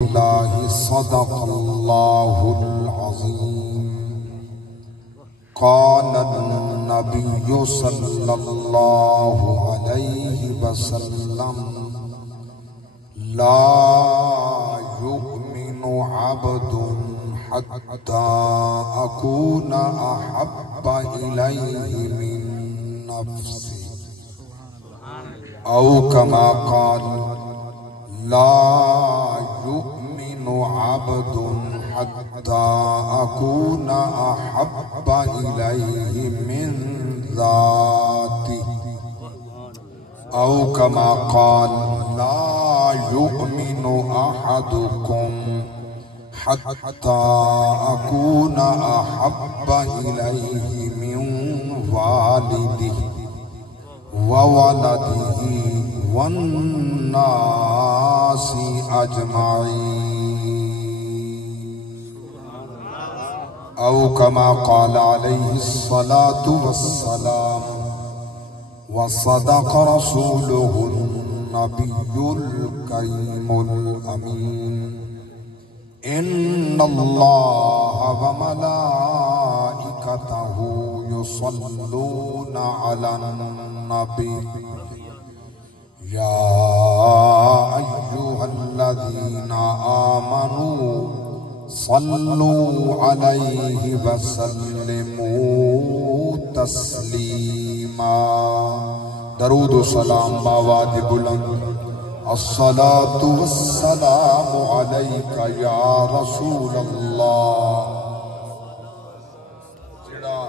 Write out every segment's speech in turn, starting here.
الله صدق الله العظيم. قال النبي صلى الله عليه وسلم: لا يؤمن عبد حتى أكون أحب إليه من نفسه، أو كما قال: لا يؤمن عبد حتى أكون أحب إليه من ذاته، أو كما قال: لا يؤمن أحدكم حتى أكون أحب إليه من والده وولده والناس أجمعين، أو كما قال عليه الصلاة والسلام. وصدق رسوله النبي الكريم الأمين. إن الله وملائكته يصلون على النبي يا أيها الذين آمنوا صلوا عليه وسلموا تسلیما. درود و سلام باواد بلند. الصلاة والسلام علیکہ یا رسول اللہ. جڑا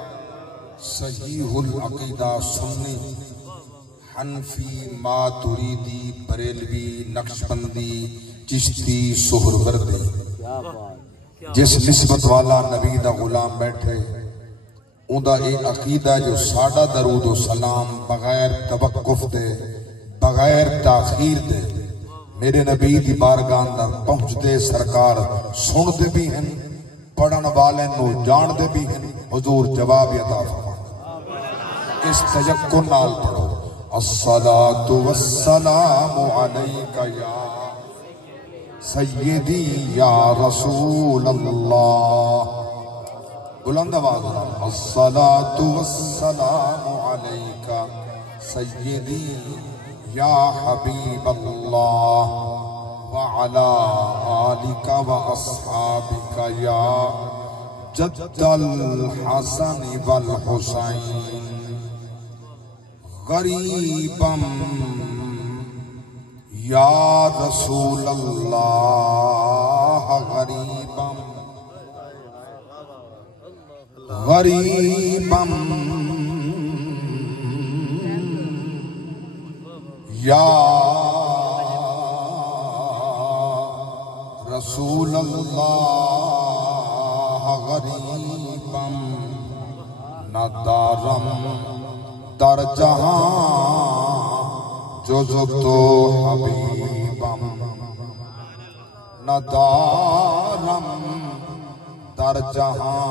صحیح العقیدہ سنی حنفی ماتریدی بریلوی نقشبندی چشتی سہروردی جس نسبت والا نبی دا غلام بیٹھے اوندا ایک عقیدہ جو ساڑا درود و سلام بغیر توقف دے بغیر تاخیر دے میرے نبی دی بارگاہ اندر پہنچ دے سرکار سن دے بھی ہیں پڑھن والے نو جان دے بھی ہیں. حضور جواب عطا فرما. اس تیقن نال پڑھو: الصلاة والسلام علیکہ یا سیدی یا رسول اللہ. بلند آواز. الصلاة والسلام علیکہ سیدی یا حبیب اللہ وعلا آلک و اصحابک یا جد الحسن والحسین. غریبم یا رسول اللہ غریبم غریبم یا رسول اللہ غریبم ندارم در جہاں جز تو حبیبم ندارم در جہاں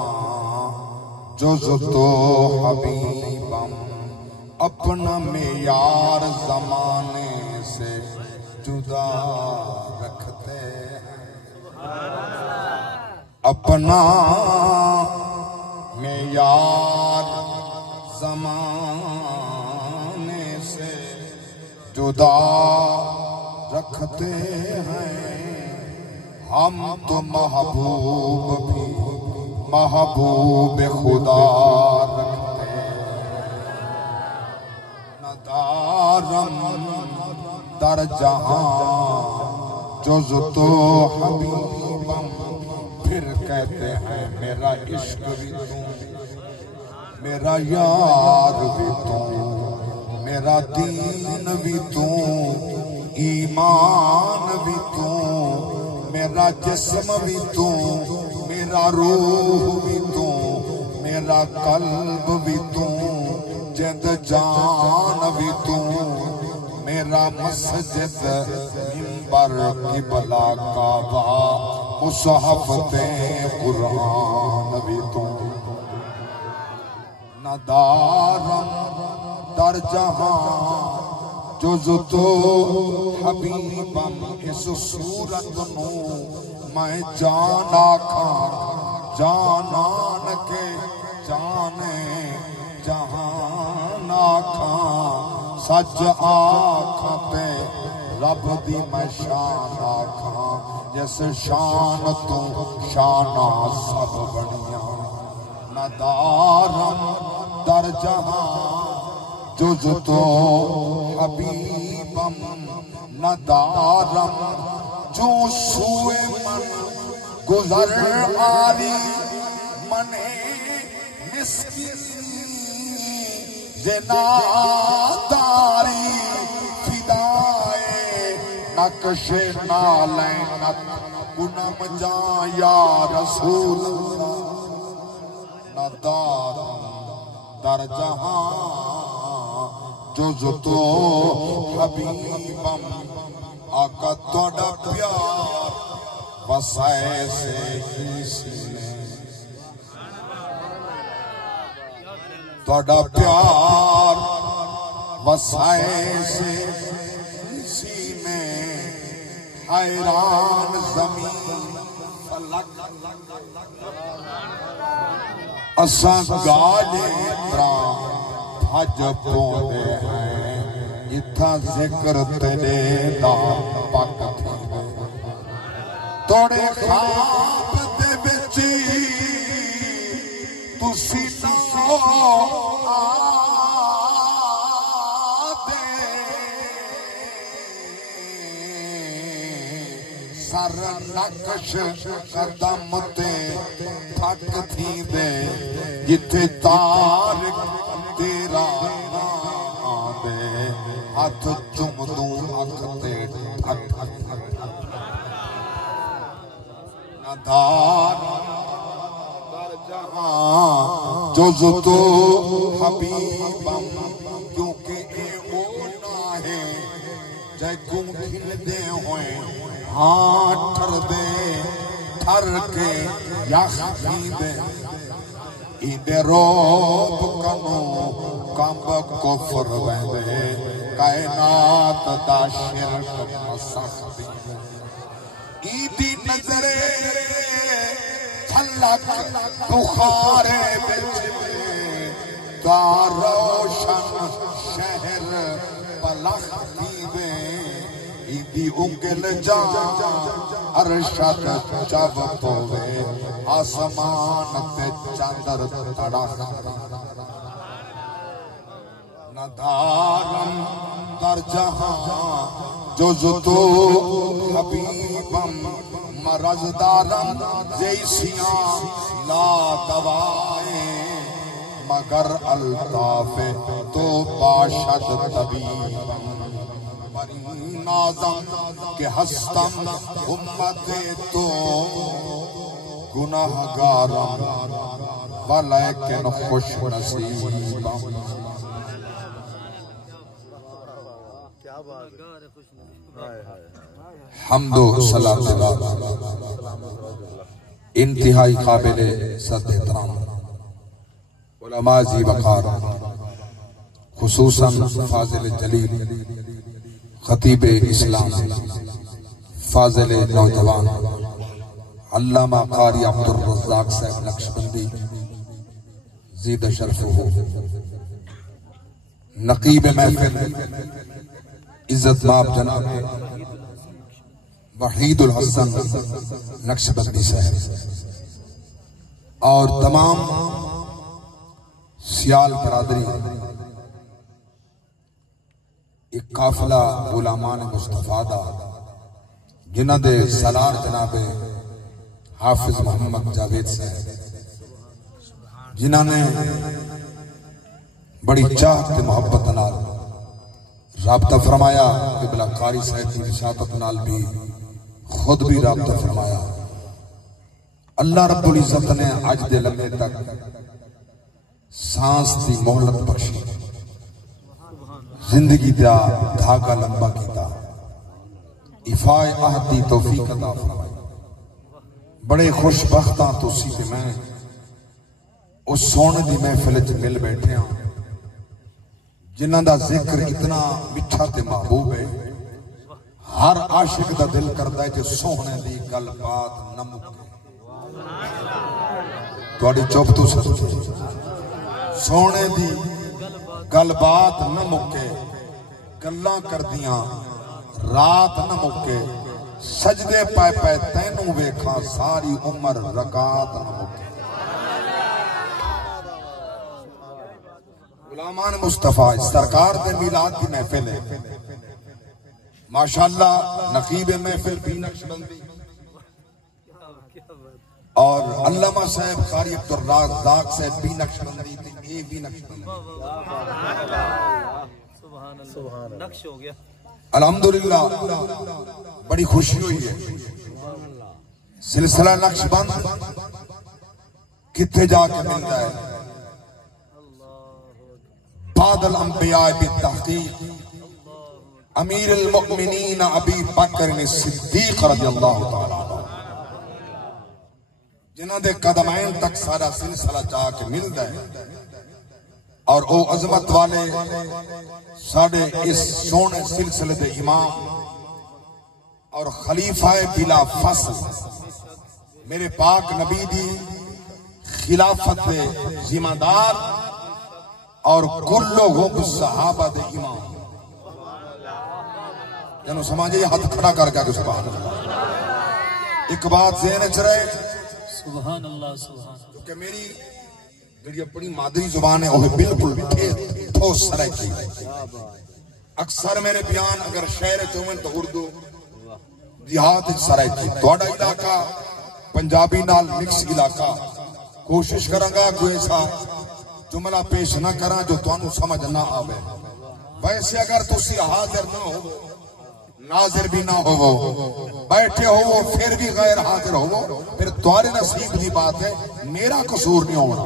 جز تو حبیبم. اپنا معیار زمانے سے جدا رکھتے ہیں، اپنا معیار زمانے سے جدا رکھتے ہیں. ہم تو محبوب بھی محبوب خدا رکھتے ہیں. ندارم در جہاں جز تو حبیبم. پھر کہتے ہیں میرا عشق بھی تو میرا یار بھی تو میرا دین بھی تو ایمان بھی تو میرا جسم بھی تو میرا روح بھی تو میرا قلب بھی تو جد جان بھی تو میرا مسجد منبر قبلہ کعبہ مصحف قرآن بھی تو. ندارم در جہاں جز تو حبیبم اس صورت نو میں جان آکھاں جانان کے جانے جہان آکھاں سچ آکھاں تے رب دی میں شان آکھاں جس شان تو شانہ سب بنیاں ندارم در جہاں جز تو حبیبم ندارم جو سوئے من گزر آلی من مسکین زناداری فدائے نقش نالینت کنم جان یا رسول اللہ ندارم در جہاں جز تو حبیبم آقا توڑا پیار وسائے سے ہی سینے توڑا پیار وسائے سے ہی سینے حیران زمین فلک اساں گالے ترام بھج پوندے ہیں جتھا ذکر تیرے دا پاک تھی توڑے خواب دے بچی تسی نو آدے سر نقش قدم تے تھک تھی دے جتھے تارک تیرا آدے ہاتھ چم دوں اکھ تے تھک ندار در جہاں جز تو حبیبم کیونکہ اے ہونا ہے جائے گم کھل دے ہوئے ہاں ٹھر دے ٹھر کے یخ بھی دے ایدے روب کنو کمب کفر ویدے کائنات دا شرک مسخ بھی ایدی نظرے تھلک بخارے بچے کا روشن شہر پلخ بھی دے ایدی انگل جا ارشد جب پوے آسمان تے چاندر تڑاخ ندارم در جہاں جز تو حبیبم مرض دارم جیسیاں لا دوائیں مگر الطاف تو باشد طبیبم نازم کہ ہستم امت تو گناہگارم ولیکن خوش نصیبم حمد و صلاۃ انتہائی قابل صد احترام علماء ذی وقار خصوصاً فاضل جلیل خطیب اسلام فاضل نوجوان علامہ قاری عبد الرزاق صاحب نقشبندی زید شرف ہو نقیب محفل عزت ماب جناب وحید الحسن نقشبندی صاحب اور تمام سیال برادری ایک قافلہ غلامان مصطفیٰ دا جنہ دے سالار جناب حافظ محمد جاوید صاحب جنہ نے بڑی چاہت محبت نال رابطہ فرمایا قبلہ قاری صاحب کی رسالت نال بھی خود بھی رابطہ فرمایا اللہ رب العزت نے آج دے لمحے تک سانس دی مہلت بخشی زندگی دا دھاگا لمبا کیتا افائے عہد دی توفیق عطا فرمائی بڑے خوش بختاں تو سی تے میں اس سونے دی محفل وچ مل بیٹھے ہاں جنہاں دا ذکر اتنا میٹھا تے محبوب ہے، ہر عاشق دا دل کردا ہے کہ سوہنے دی گل بات نہ مکے۔ تواڈی چپ تو صدقے سوہنے دی گل بات نہ مکے، گلاں کردیاں رات نہ مکے، سجدے پائے پائے تینوں ویکھاں ساری عمر رکعت نہ مکے۔ غلامان مصطفیٰ سرکار دے میلاد کی محفل ہے، ماشاءاللہ نقیب محفل بھی نقشبندی اور علامہ صاحب قاری عبدالرزاق صاحب بھی نقشبندی تھی، یہ بھی نقشبندی نقش ہو گیا۔ الحمدللہ بڑی خوشی ہوئی ہے۔ سلسلہ نقشبند کتنے جا کے ملتا ہے؟ بعد الانبیاء بالتحقیق امیر المؤمنین ابی بکر صدیق رضی اللہ تعالیٰ عنہ، جنہاں دے قدمین تک سارا سلسلہ جا کے ملتا ہے، اور او عظمت والے ساڑھے اس سونے سلسلے دے امام اور خلیفہ بلا فصل میرے پاک نبی دی خلافت دے ذمہ دار اور کل لوگوں کو صحابہ دے امام، جنہوں سمجھے ہاتھ کھڑا کر کے سبحان اللہ۔ ایک بات ذہن چ رہے، سبحان اللہ سبحان اللہ، کیونکہ میری جڑی اپنی مادری زبان ہے وہ بالکل ٹھوس سرائکی ہے۔ اکثر میرے بیان اگر شہر چومن تو اردو دیہات سرائکی، تھوڑا علاقہ پنجابی نال مکس علاقہ، کوشش کروں گا کوئی ایسا جملہ پیش نہ کرا جو تانوں سمجھ نہ آوے۔ ویسے اگر تسی حاضر نہ ہو، ناظر بھی نہ ہو، بیٹھے ہو پھر بھی غیر حاضر ہو، پھر تمہارے نصیب کی بات ہے، میرا قصور نہیں ہونا۔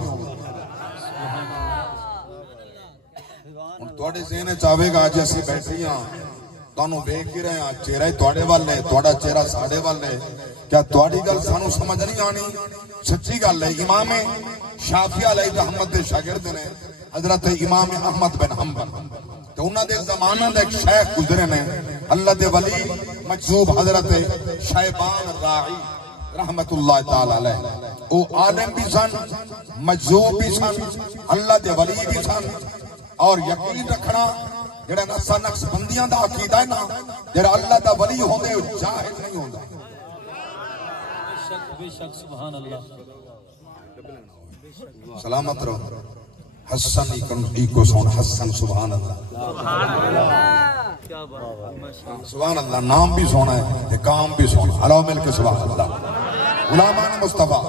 تھوڑے ذہن چاہے گا جیسے بیٹھے ہیں تانوں دیکھ ہی رہے ہیں، چہرہ تھوڑے والے، تھوڑا چہرہ ساڑھے والے، کیا تھوڑی گل سانوں سمجھ نہیں آنی؟ سچی گل ہے۔ امام شافعی علیہ رحمت دے شاگرد نے حضرت امام احمد بن حنبل، تو انہاں دے زمانہ دے ایک شیخ گزرے نے، اللہ دے ولی مجذوب حضرت شیبان راعی رحمت اللہ تعالی علیہ، او عالم بھی سن، مجذوب بھی سن، اللہ دے ولی بھی سن، اور یقین رکھنا جڑا نسا نقش بندیاں دا عقیدہ ہے نا، جڑا اللہ دا ولی ہوندے جاہل نہیں ہوندا۔ بے شک سبحان اللہ، سلامت رہو۔ حسن ایکو سون حسن سبحان اللہ، کیا بات ہے، سبحان اللہ، نام بھی سونا ہے کام بھی سونا، ہلو مل کے سبحان اللہ۔ غلامان مصطفیٰ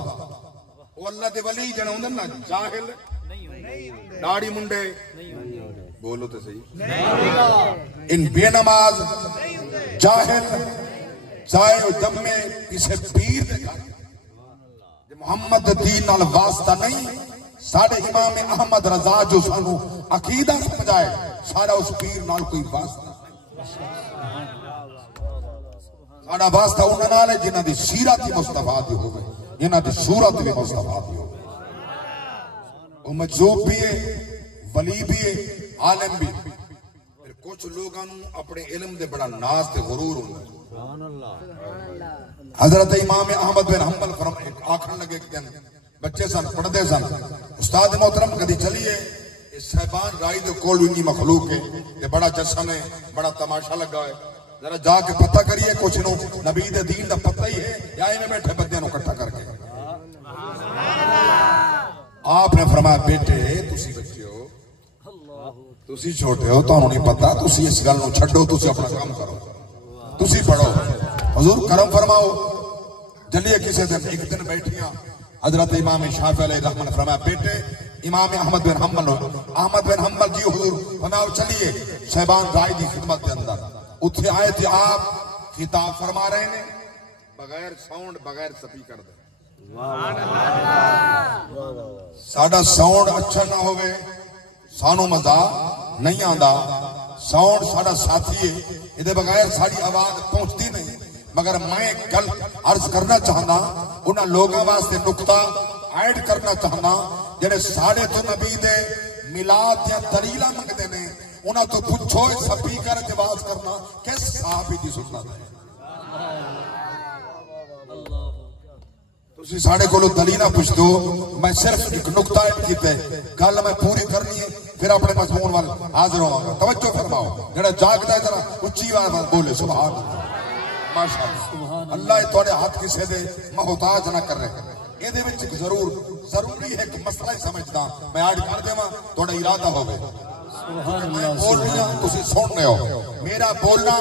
وہ اللہ دے ولی جڑا ہوندے نا جاہل داڑھی منڈے بولو تو صحیح، ان بے نماز جاہل چاہے جب میں کسی پیر دے محمد دین نال واسطہ نہیں، ساڑھے امام احمد رضا جو سانو عقیدہ سمجھائے، سارا اس پیر نال کوئی واسطہ، ساڑھا واسطہ انہاں نال ہے جنہاں دی سیرت ہی مصطفیٰ دی ہوئے، جنہاں دی صورت بھی مصطفیٰ دی ہوئے۔ وہ مجذوب بھی ہے، ولی بھی ہے، عالم بھی۔ پھر کچھ لوگاں اپنے علم دے بڑا ناز تے غرور ہوتا ہے۔ حضرت امام احمد بن حنبل فرم آکھن لگے ایک دن، بچے سن پڑھتے سن، استاد محترم کدی چلیے اس صاحبان رائی دے کول انی مخلوق ہے تے بڑا جشن ہے، بڑا تماشا لگا ہے، ذرا جا کے پتہ کریے کچھ نو نبی دے دین دا پتہ ہی ہے یا ایویں بیٹھے بندے نو اکٹھا کر کے۔ آپ نے فرمایا بیٹے تسی بچے ہو، تسی چھوٹے ہو، تانوں نہیں پتہ، تسی اس گل نو چھڈو، تسی اپنا کام کرو، تسی پڑھو، حضور کرم فرماؤ۔ جلیے کسی دن ایک دن بیٹھیاں حضرت امام شافعی علیہ رحمت فرمایا بیٹے امام احمد بن حنبل جی حضور فرماؤ چلیے صاحبان رائی دی خدمت کے اندر، اتھے آئے تھے آپ خطاب فرما رہے ہیں بغیر ساؤنڈ بغیر سپیکر دے، ساڑا ساؤنڈ اچھا نہ ہوئے سانو مزہ نہیں آندا، ساؤنڈ ساڑا ساتھی ہے، ادھے بغیر ساڑی آواز پہنچتی نہیں، مگر میں کل عرض کرنا چاہنا انہاں لوگاں واسطے نکتہ ایڈ کرنا چاہنا جنہیں ساڑے تو نبی دے میلاد یا دلیلہ منگتے نے انہاں تو پوچھو سپیکر تے واز کرنا کس صحابی دی سنت ہے؟ تسی ساڑھے کو دلیلہ پوچھ دو، میں صرف ایک نکتہ کیتے گل میں پوری کرنی ہے پھر اپنے مضمون وال حاضر ہوں گا. توجہ فرماؤ، جڑا جاگدا ہے ذرا اچھی آواز بولے سبحان اللہ. ماشاءاللہ اللہ تواڈے ہاتھ کسے دے محتاج نہ کر رہے. یہ دے وچ ضروری ہے کہ مسئلہ ہی سمجھدا میں ایڈ کر دیواں تواڈا ارادہ ہوے. میں بول رہا تسی سن رہے ہو، میرا بولنا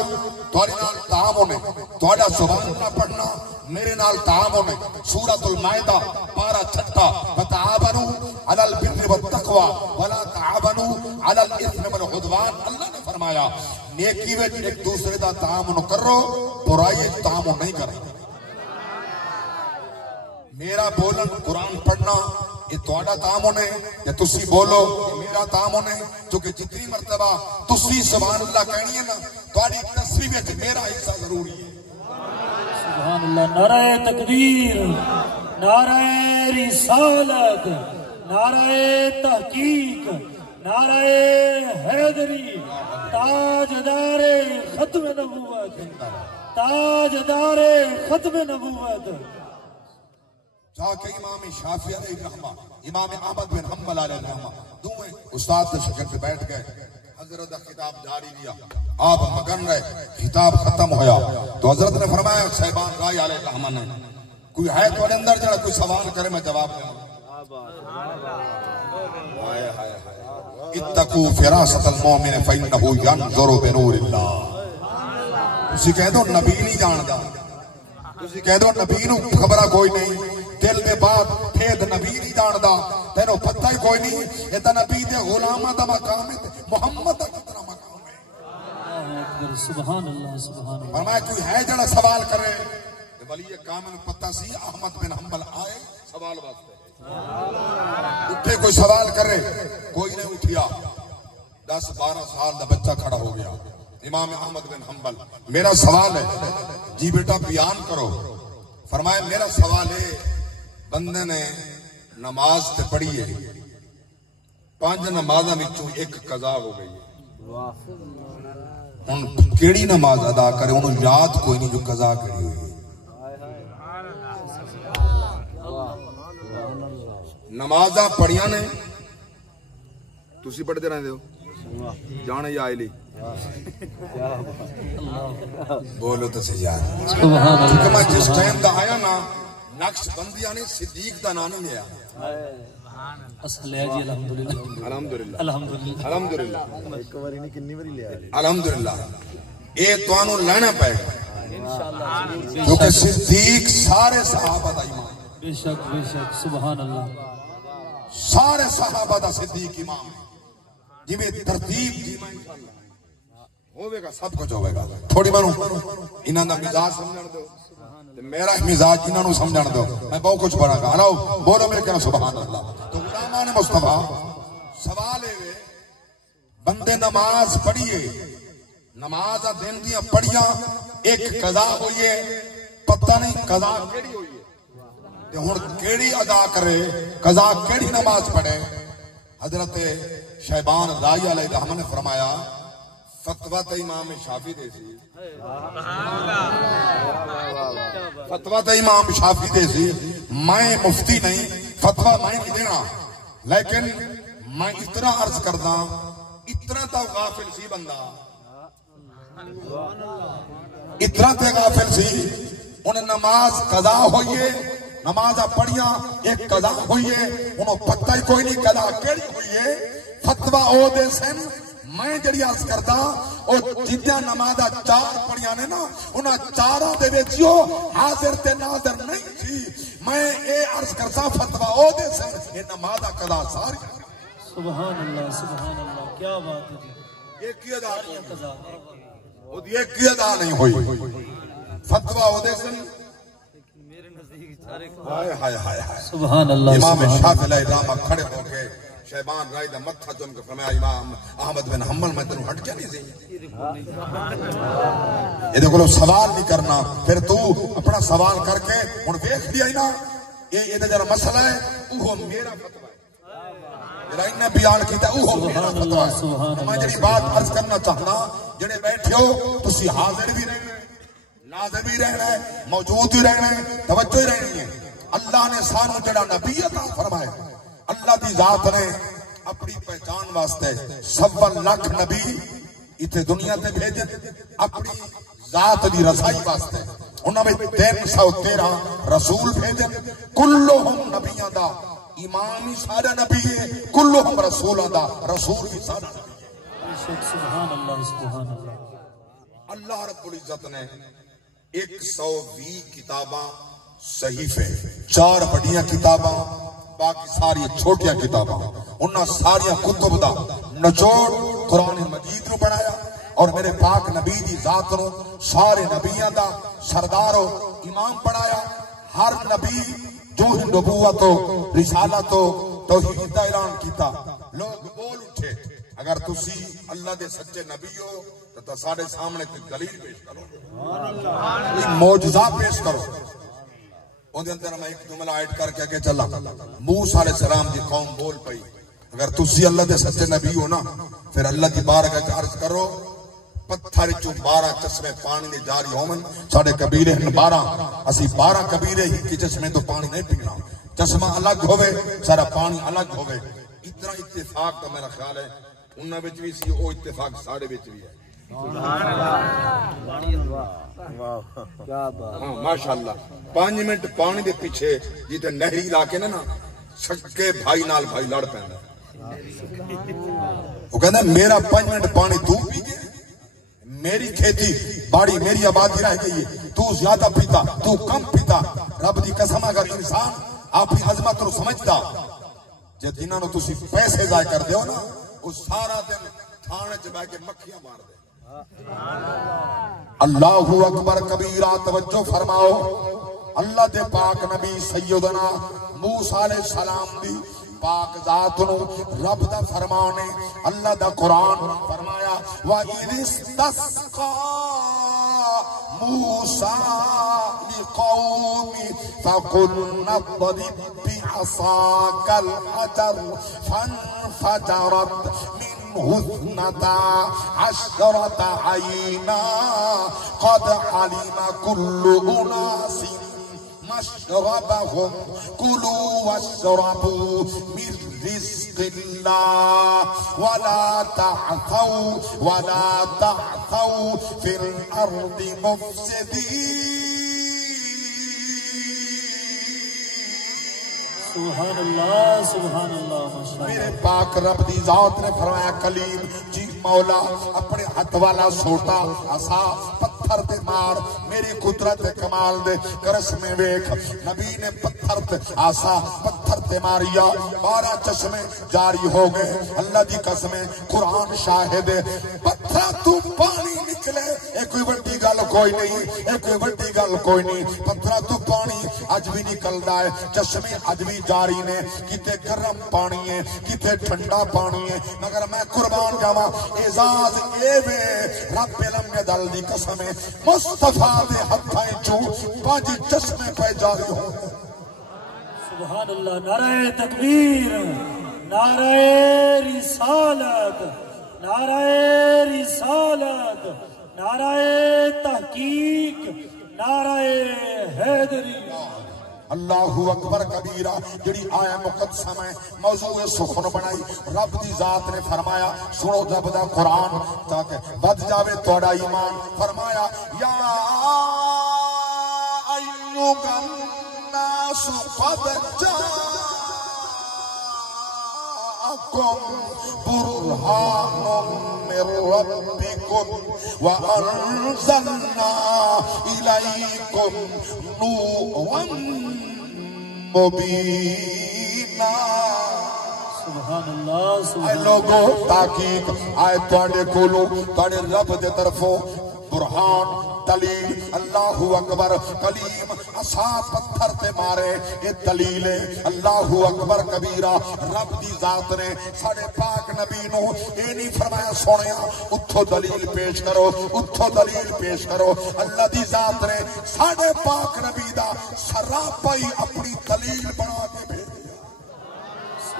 تواڈے نال تعامل ہے، تواڈا سبحان اللہ پڑھنا میرے نال تعامل ہے. سورۃ المائدہ پارہ 6 وتعاونوا علی البر والتقوی ولا تعاونوا علی الاثم والعدوان. اللہ نے فرمایا نیکی وچ ایک دوسرے دا تعاون کرو، برائی وچ تعاون نہیں کرو. میرا بولن قرآن پڑھنا یہ تواڈا تعاون ہے، یا تسی بولو یہ میرا تعاون ہے. کیونکہ جتنی مرتبہ تسی سبحان اللہ کہنی ہے نا تواڈی تصویر وچ میرا حصہ ضروری ہے. سبحان اللہ. نعرہ تکبیر، نعرہ رسالت، نعرہ تحقیق، نعرہ حیدری، تاجدار ختم نبوت، تاجدار ختم نبوت. جا کے امام شافعی علیہ رحمہ، امام احمد بن حنبل علیہ رحمہ دوئے استاد کے شاگرد بیٹھ گئے. حضرت کا خطاب جاری لیا، آپ مگن رہے، خطاب ختم ہویا تو حضرت نے فرمایا صاحبان رائی علیہ رحمہ نے کوئی ہے تو اندر جڑا کوئی سوال کرے میں جواب دوں. اتقوا فراست المومن فإنه ينظر بنور اللہ. تسی کہہ دو نبی نہیں جاندا، تسی کہہ دو نبی نو خبرہ کوئی نہیں، دل دے بعد پھید نبی نہیں جاندا، تینوں پتہ ہی کوئی نہیں. یہ تا نبی دے غلامہ دا مقام ہے، محمد دا کتنا مقام ہے. سبحان اللہ سبحان اللہ. فرمایا کوئی ہے جڑا سوال کرے. ولی کامل پتہ سی احمد بن حنبل آئے سوال واسطے، اٹھے کوئی سوال کرے، کوئی نہیں اٹھیا. 10-12 سال دا بچہ کھڑا ہو گیا. امام احمد بن حنبل میرا سوال ہے. جی بیٹا بیان کرو. فرمایا میرا سوال ہے بندے نے نماز تے پڑھی ہے، 5 نمازاں وچوں ایک قضا ہو گئی ہے. ہن کیڑی نماز ادا کرے انہوں یاد کوئی نہیں جو قضا کری ہوئی ہے. نمازاں پڑھیاں نے تسی پڑھتے رہندے ہو جانے یا آئے لی بولو تو سی جان. کیونکہ میں جس ٹائم دا آیا نا نقش بندیاں نے صدیق دا نام نہیں لیا. اصل ہے جی الحمدللہ الحمدللہ الحمدللہ الحمدللہ ایک باری نہیں کنی باری لیا الحمدللہ. اے توانوں لینا پائے گا انشاءاللہ. کیونکہ صدیق سارے صحابہ دا امام، بے شک بے شک. سبحان اللہ. سارے صحابہ دا صدیق امام ہے. جی میں ترتیب جی میں ہوئے گا سب کچھ ہوئے گا. تھوڑی منو انہاں دا مزاج سمجھن دو تے میرا مزاج انہاں نو سمجھن دو، میں بہت کچھ پڑھا گا. آؤ بولو میرے کہنا سبحان اللہ. تو غلامان مصطفیٰ سوال ہے بندے نماز پڑھیے، نماز دن دیاں پڑھیاں ایک قضا ہوئی ہے، پتہ نہیں قضا کیڑی ہوئی ہے تے ہن کیڑی ادا کرے، قضا کیڑی نماز پڑھے. حضرت شیبان رائی علیہ رحمہ نے فرمایا فتویٰ تے امام شافعی دے سی، فتویٰ تے امام شافعی دے سی. میں مفتی نہیں، فتویٰ میں نہیں دینا، لیکن میں اتنا عرض کردا اتنا تا غافل سی بندہ، اتنا تے غافل سی. انہیں نماز قضا ہوئیے، نماز پڑھیاں ایک قضا ہوئیے، انہوں پتہ ہی کوئی نہیں قضا کیڑی ہوئیے. فتویٰ او دے سن میں جڑی عرض کردا او جتنا نمازاں 4 پڑھیاں نے نا انہاں 4 دے وچ حاضر تے ناظر نہیں تھی. میں اے عرض کردا فتویٰ او دے سن اے نمازاں قضا ساری. سبحان اللہ سبحان اللہ. کیا بات ہے جی. ایک ہی ادا او دی ایک ہی ادا نہیں ہوئی. فتویٰ او دے سن میرے نزدیک سارے. ہائے ہائے ہائے سبحان اللہ. امام شافعی علیہ رحمہ کھڑے ہو کے شیبان رائی دا متھا چوم کے فرمایا امام احمد بن حنبل میں تینوں ہٹ کے نہیں سی. یہ دیکھو سوال نہیں کرنا، پھر تو اپنا سوال کر کے ہن ویکھ لیا نا یہ ذرا مسئلہ ہے وہ میرا فتویٰ ہے. انہیں بیان کیتا وہ میرا فتویٰ ہے. میں جڑی بات عرض کرنا چاہنا جڑے بیٹھے ہو تسی حاضر بھی رہنا ہے ناظر بھی رہنا ہے موجود بھی رہنا ہے توجہ ہی رہنی ہے. اللہ نے سانو جڑا نبی عطا فرمایا اللہ دی ذات نے اپنی پہچان واسطے 1.25 لاکھ نبی اتنے دنیا تے بھیجے اپنی ذات دی رسائی واسطے انہوں میں 313 رسول بھیجے کلہم نبیاں دا امام ہی سارا نبی ہے کلہم رسولہ دا رسول ہی سارا نبی ہے. سبحان اللہ سبحان اللہ. اللہ رب العزت نے 120 کتاباں صحیفے 4 بڑیاں کتاباں باقی ساری چھوٹیاں کتاباں انہاں ساریاں کتب دا نچوڑ قرآن مجید نو بنایا اور میرے پاک نبی دی ذات نو سارے نبیاں دا سردار و امام بنایا. ہر نبی جو ہی نبوت و رسالت و توحید دا اعلان کیتا لوگ بول اٹھے اگر تسی اللہ دے سچے نبی ہو تو سارے سامنے کوئی دلیل پیش کرو کوئی معجزہ پیش کرو. ان دے اندر میں ایک جملہ ایڈ کر کے آگے چلا موسیٰ علیہ السلام دی قوم بول پئی اگر تسی اللہ دے سچے نبی ہو نا پھر اللہ دی بارگاہ وچ عرض کرو پتھر چوں 12 چشمے پانی دے جاری ہومن ساڈے قبیلے ہیں 12 اسی 12 قبیلے ہی کہ چشمے تو پانی نہیں پینا چشمہ الگ ہوئے سارا پانی الگ ہوئے. اتنا اتفاق تو میرا خیال ہے انہاں وچ بھی سی او اتفاق ساڈے وچ بھی ہے. ہاں ماشاءاللہ 5 منٹ پانی دے پیچھے جیتے نہری علاقے نا سکے بھائی نال بھائی لڑ پیندا وہ کہندا میرا 5 منٹ پانی تو پی گیا میری کھیتی باڑی میری آبادی رہ گئی ہے تو زیادہ پیتا تو کم پیتا. رب دی قسم اگر انسان اپنی عظمت نو سمجھدا جے جنہاں نو تسی پیسے ضائع کر دیو نا وہ سارا دن تھانے چ بیٹھ کے مکھیاں مار دے. اللہ اکبر کبیرہ توجہ فرماؤ. اللہ دے پاک نبی سیدنا موسیٰ علیہ السلام دی پاک ذات نو رب دا فرمان ہے اللہ دا قرآن فرمایا وَإِذِ اسْتَسْقَىٰ مُوسَىٰ لِقَوْمِهِ فَقُلْنَا اضْرِب بِّعَصَاكَ الْحَجَرَ فَانفَجَرَتْ مِنْهُ 12 عَيْنًا قَدْ عَلِمَ كُلُّ أُنَاسٍ مشربهم كلوا واشربوا من رزق الله ولا تعثوا في الأرض مفسدين. سبحان اللہ سبحان اللہ ماشاءاللہ. میرے پاک رب دی ذات نے فرمایا کلیم جی مولا اپنے ہاتھ والا سوٹا عصا پتھر تے مار میری قدرت کمال دے کرس میں ویکھ. نبی نے پتھر تے عصا پتھر تے ماریا 12 چشمے جاری ہو گئے. اللہ دی قسم قرآن شاہد ہے پتھر تو پانی نکلے اے کوئی بڑی گل کوئی نہیں اے کوئی بڑی گل کوئی نہیں. پتھر تو پانی اج بھی نکلدا ہے چشمے اج بھی جاری نے کتے گرم پانی ہے کتے ٹھنڈا پانی ہے مگر میں قربان جاواں اعزاز اے وے رب علم دل دی قسم ہے مصطفیٰ دے ہتھاں چوں 5 چشمے پہ جاری ہو. سبحان اللہ. نعرہ تکبیر نعرہ رسالت نعرہ رسالت نعرہ تحقیق نعرہ حیدری. اللہ اکبر کبیرہ. جڑی آیا مقدسہ میں موضوع سخن بنائی رب دی ذات نے فرمایا سنو رب دا قرآن تاکہ بد جاوے توڑا ایمان. فرمایا یا ایوہ الناس قد جاءکم برہان من ربکم وانزلنا الیکم نورا مبینہ. سبحان اللہ اے سبحان لوگو تاکیق آئے توڑے کولو توڑے رب دے طرفوں برہان دلیل. اللہ اکبر. کلیم عصا پتھر تے مارے یہ دلیل ہے. اللہ اکبر کبیرہ. رب دی ذات نے ساڑے پاک نبی نو اے نہیں فرمایا سونیا اتھو دلیل پیش کرو اتھو دلیل پیش کرو. اللہ دی ذات نے ساڑے پاک نبی دا سراپائی اپنی دلیل بنا کے بھیجا.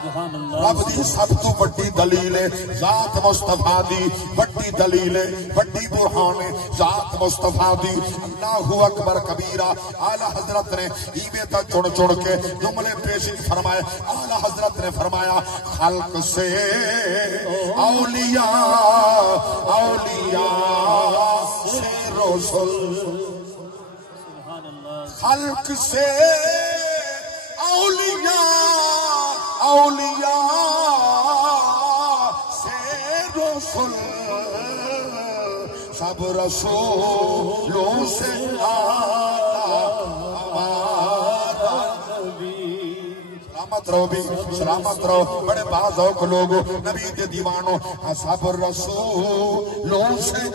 سبحان اللہ رب دی سب تو بڑی دلیل ہے ذات مصطفیٰ دی بڑی دلیل ہے بڑی برہان ہے ذات مصطفیٰ دی اللہ اکبر کبیرہ اعلی حضرت نے ایویں تا چن چن کے جملے پیش فرمائے اعلی حضرت نے فرمایا خلق سے اولیاء سے رسول سبحان اللہ خلق سے اولیاء سے رسول سب رسولوں سے سلامت رہو بھی سلامت رہو بڑے بازوق لوگ نبی دے دیوانوں سب رسولوں سے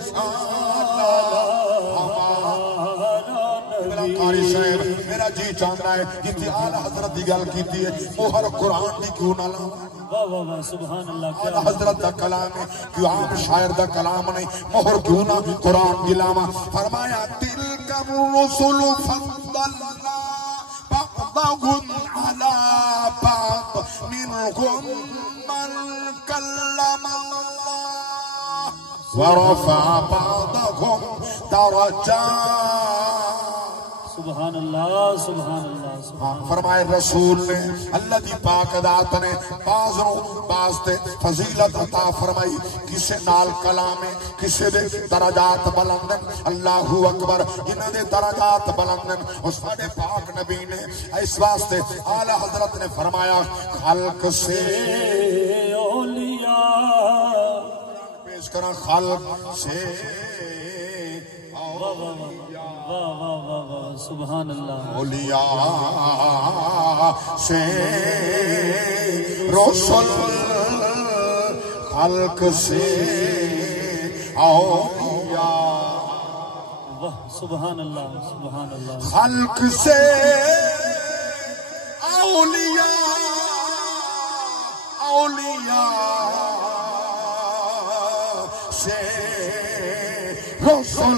قاری صاحب میرا جی چاہتا ہے جتنی اعلی حضرت دی گل کیتی ہے مہر قرآن دی کیوں نہ لاؤں واہ واہ واہ سبحان اللہ اعلی حضرت دا کلام ہے کیوں عام شاعر دا کلام نہیں مہر کیوں نہ قرآن دی لاواں فرمایا تلک الرسل فضلنا بعضهم على بعض منهم من كلم الله ورفع بعضهم درجات سبحان اللہ سبحان اللہ سبحان فرمائے رسول نے اللہ دی پاک ذات نے بعض تے فضیلت عطا فرمائی کسے نال کلام ہے کسے دے درجات بلند ہیں اللہ اکبر انہاں دے درجات بلند ہیں اور ساڈے پاک نبی نے اس واسطے اعلی حضرت نے فرمایا خلق سے اولیاء پیش کرا خلق سے واہ واہ واہ واہ واہ سبحان اللہ اولیاء سے رسول خلق سے اولیاء واہ سبحان اللہ سبحان اللہ خلق سے اولیاء سے رسول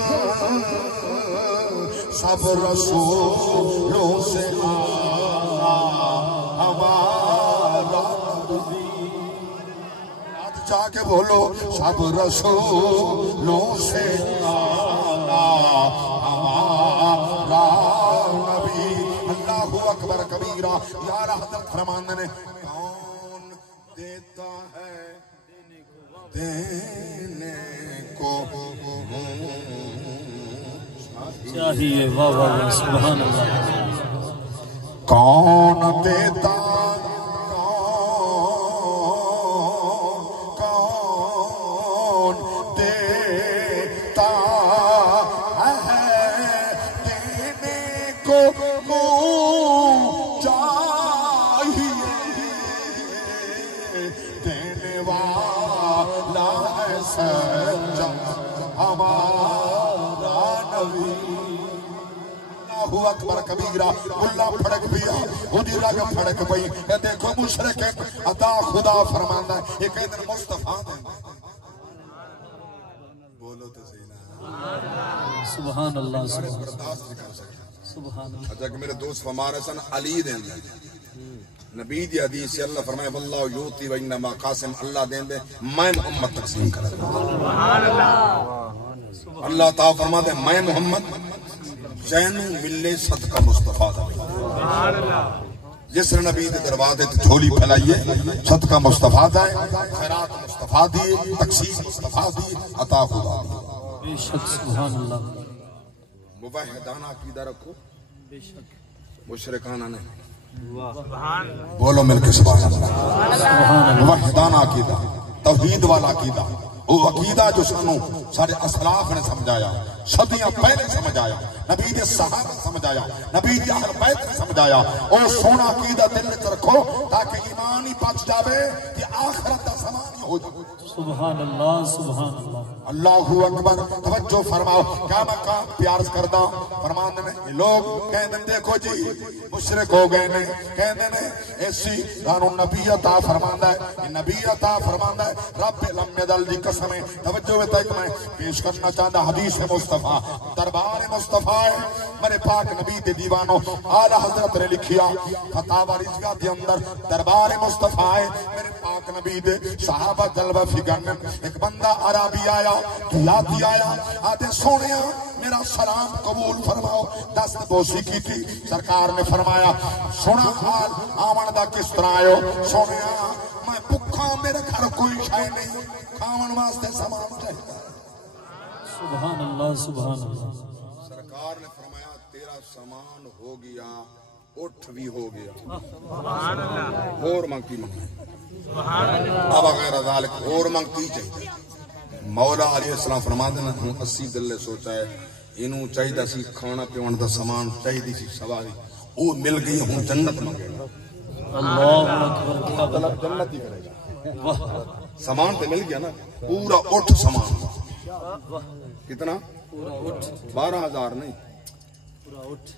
سب رسولوں سے ہمارا چاہ کے بولو سب رسولوں سے ہمارا نبی اللہ اکبر کبیرہ یار حضرت فرماندے نے کون دیتا ہے دینے کو چاہیے واہ واہ واہ سبحان اللہ کون دیتا کون دیتا ہے دینے کو چاہیے دینے والا ہے سچا ہمارا نبی اللہ اکبر کبیرہ اللہ پھڑک پیا خودی رگ پھڑک پئی اے دیکھو مشرک عطا خدا فرماندا ہے ایک دن مصطفیٰ دیندا بولو تو صحیح نا سبحان اللہ برداشت نہیں کر سکتا سبحان اللہ اچھا کہ میرے دوست فرمارے سن علی دیندا نبی دی حدیث سے اللہ فرمائے واللہ یوتی و انما قاسم اللہ دین دے میں محمد تقسیم کرے سبحان اللہ اللہ تعالی فرماتے ہیں میں محمد جینو ملے صدقہ مصطفیٰ سبحان اللہ جس نے نبی دے دروازے تے جھولی پھیلائیے صدقہ مصطفیٰ دائے خیرات مصطفیٰ دیے تقسیم مصطفیٰ دیے عطا خدا دیے بے شک سبحان اللہ موحدانہ عقیدہ رکھو بے شک مشرکانہ نہیں بولو مل کے سبحان اللہ موحدانہ عقیدہ توحید والا عقیدہ وہ عقیدہ جو سانو سارے اسلاف نے سمجھایا صدیاں پہلے سمجھایا نبی دے صحابہ سمجھایا نبی دے اہل بیت نے سمجھایا اور سونا عقیدہ دل میں رکھو تاکہ ایمان ہی بچ جاوے کہ آخرت دا سامان ہی ہو جائے سبحان اللہ سبحان اللہ اللہ اکبر توجہ فرماؤ کیا میں کہاں پیار کردہ فرمانے میں لوگ کہنے دیکھو جی مشرک ہو گئے نے کہنے نے ایسی دانو نبی عطا فرماندہ ہے نبی عطا فرماندہ ہے رب لمید دی قسم توجہ میں تک میں پیش کرنا چاہتا حدیث مصطفیٰ دربار مصطفیٰ ہے میرے پاک نبی دے دیوانوں اعلی حضرت نے لکھیا فتاوی رضویہ دے اندر دربار مصطفیٰ ہے میرے پاک نبی دے صحابہ جلوہ فکر ایک بندہ عربی آیا دیاتی آیا آدھے سونیا میرا سلام قبول فرماؤ دست بوسی کی تھی سرکار نے فرمایا سونا حال آمن دا کس طرح آئے ہو سونیا میں بکھا میرے گھر کوئی شاہ نہیں کھاون واسطے سامان چاہتا سبحان اللہ سبحان اللہ سرکار نے فرمایا تیرا سامان ہو گیا اٹھ بھی ہو گیا اور مانگتی مانگتی اب غیر ذالک اور مانگتی چاہیے مولا علیہ السلام فرما دینا ہوں 80 دلے سوچا ہے انہوں چاہی دا سی کھانا پیوان دا سامان چاہی دی سی سواری او مل گئی ہوں جنت مانگے گا اللہ اکبر کیا طلب جنت ہی کرے گا سامان تے مل گیا نا پورا اٹھ سامان کتنا 12,000 نہیں پورا اٹھ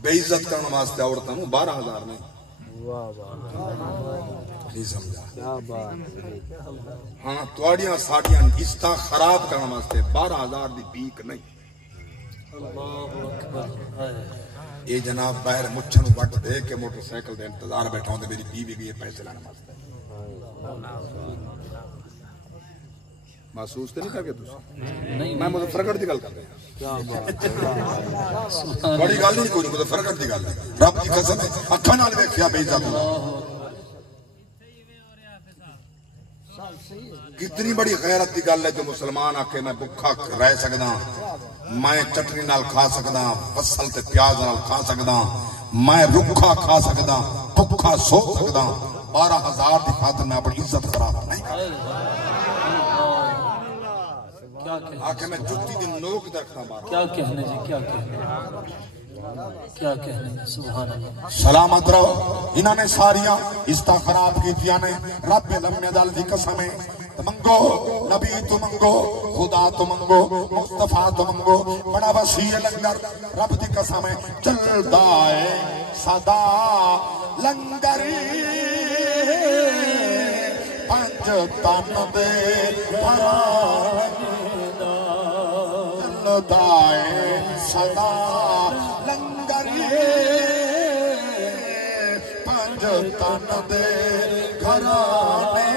بے عزت کرنا واسطے عورتاں نوں 12,000 نہیں نہیں سمجھا ہاں تواڑیاں ساڑیاں استا خراب کرنا واسطے 12,000 دی بیک نہیں اللہ اکبر یہ جناب باہر مچھن وٹ دے کے موٹر سائیکل دے انتظار بیٹھا ہوں دے میری بیوی بھی یہ پیسے لانا واسطے محسوس تے نہیں کر کے تُسی میں مظفرگڑھ دی گل کر رہا بڑی گل نہیں کوئی مظفرگڑھ دی گل رب دی قسم اکھاں نال ویکھیا بے عزت کتنی بڑی غیرت دی گل ہے جو مسلمان آ کے میں بھکھا رہ سکدا میں چٹنی نال کھا سکدا بصل تے پیاز نال کھا سکدا میں رکھا کھا سکدا بھکھا سو سکدا 12,000 دی خاطر میں اپنی عزت خراب نہیں کردا آکے میں جتی دی نوک درکھتا بارا کیا کہنے جی کیا کہنے سبحان اللہ سلامت رہو انہوں نے ساریاں استا خراب کی دیا نے رب لمید دی قسمیں منگو نبی تو منگو خدا تو منگو مصطفیٰ تو منگو بڑا وسیع لنگر رب دی قسمیں چل دائے صدا لنگری پنج تن دے دائے صدا لنگری پنج تن دے گھرانے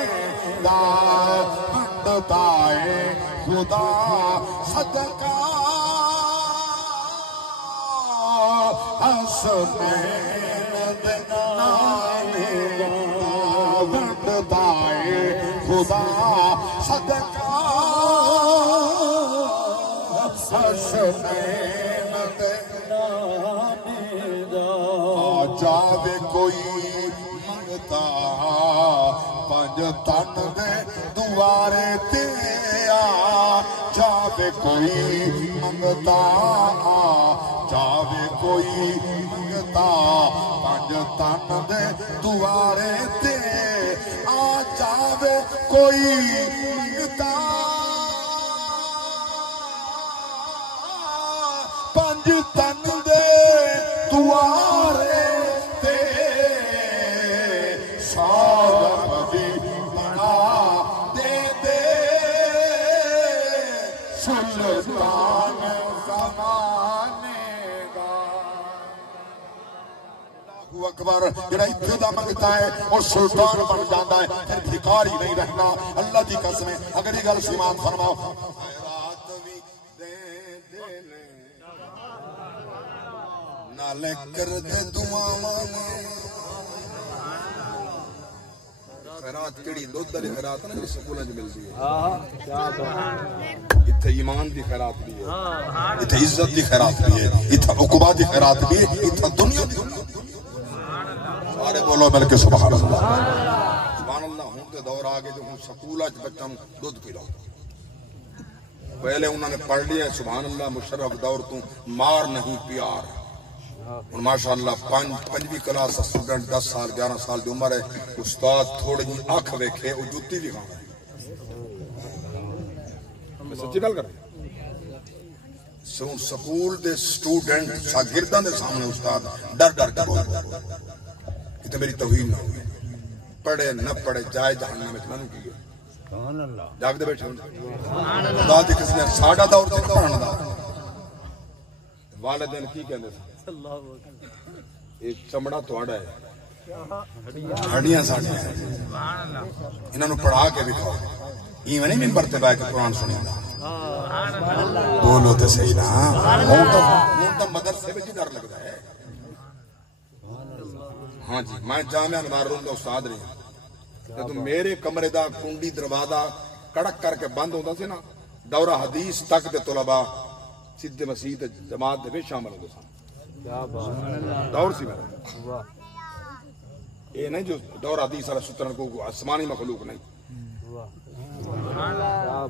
دائے پنج دائے خدا صدقہ حسنین دے نانے پنج دائے خدا صدقہ حسنین دے نانے جاوے کوئی منگتا پنج تن دے دوارے تے آ جاوے کوئی منگتا جاوے کوئی منگتا پنج تن دے دوارے تے آ جاوے کوئی منگتا پنج تن دے دوارے تے سارب بھی بنا دے دے سلطان زمانے گا اللہ اکبر جڑا ابتدا منگتا ہے اور سلطان بن جاتا ہے پھر بھکاری نہیں رہنا اللہ دی قسم اگر یہ گل سماعت فرماؤ خیرات بھی دے دینے نالے کر دے دعاواں خیرات کیڑی دودھ والی خیرات نا سکولاں وچ ملدی ہے ایتھے ایمان دی خیرات بھی ہے ایتھے عزت دی خیرات بھی ہے ایتھے عقبہ دی خیرات بھی ہے ایتھے دنیا دی سارے بولو مل کے سبحان اللہ سبحان اللہ ہن تے دور آ گئے جو ہن سکولاں وچ بچاں نوں دودھ پلاؤ پہلے انہوں نے پڑھ لیا سبحان اللہ مشرف دور تو مار نہیں پیار ماشاءاللہ پنجویں کلاس اسٹوڈنٹ 10 سال 11 سال دی عمر ہے استاد تھوڑی جی اکھ ویکھے او جُتی بھی کھانا ہے میں سچی گل کر رہا سکول دے سٹوڈنٹ شاگرداں دے سامنے استاد ڈر ڈر کے بولدا کہ میری توہین نہ ہوئے پڑھے نہ پڑھے جائے جہنم میں نہ کی سبحان اللہ جاگ دے بیٹھے خدا دی کسی نے ساڈا دور تے پڑھن دا والدین کی کہندے تھے اللہ اکبر یہ چمڑا تہاڈا ہے ہڈیاں ساڈیاں ہیں سبحان اللہ انہاں نوں پڑھا کے دکھاؤ ایویں نہیں منبر تے بیٹھ کے قرآن سنیندا بولو تو صحیح نا ہوں تو مدرسے میں ڈر لگتا ہے ہاں جی میں جامعہ انوار روم دا استاد رہی جب میرے کمرے دا کنڈی دروازہ کڑک کر کے بند ہوتا سی نا دورہ حدیث تک دے طلباء سیدھے مسیح جماعت دے بھی شامل ہوتے سن دور سی میرا یہ نہیں جو دورہ حدیث والا سترن کو آسمانی مخلوق نہیں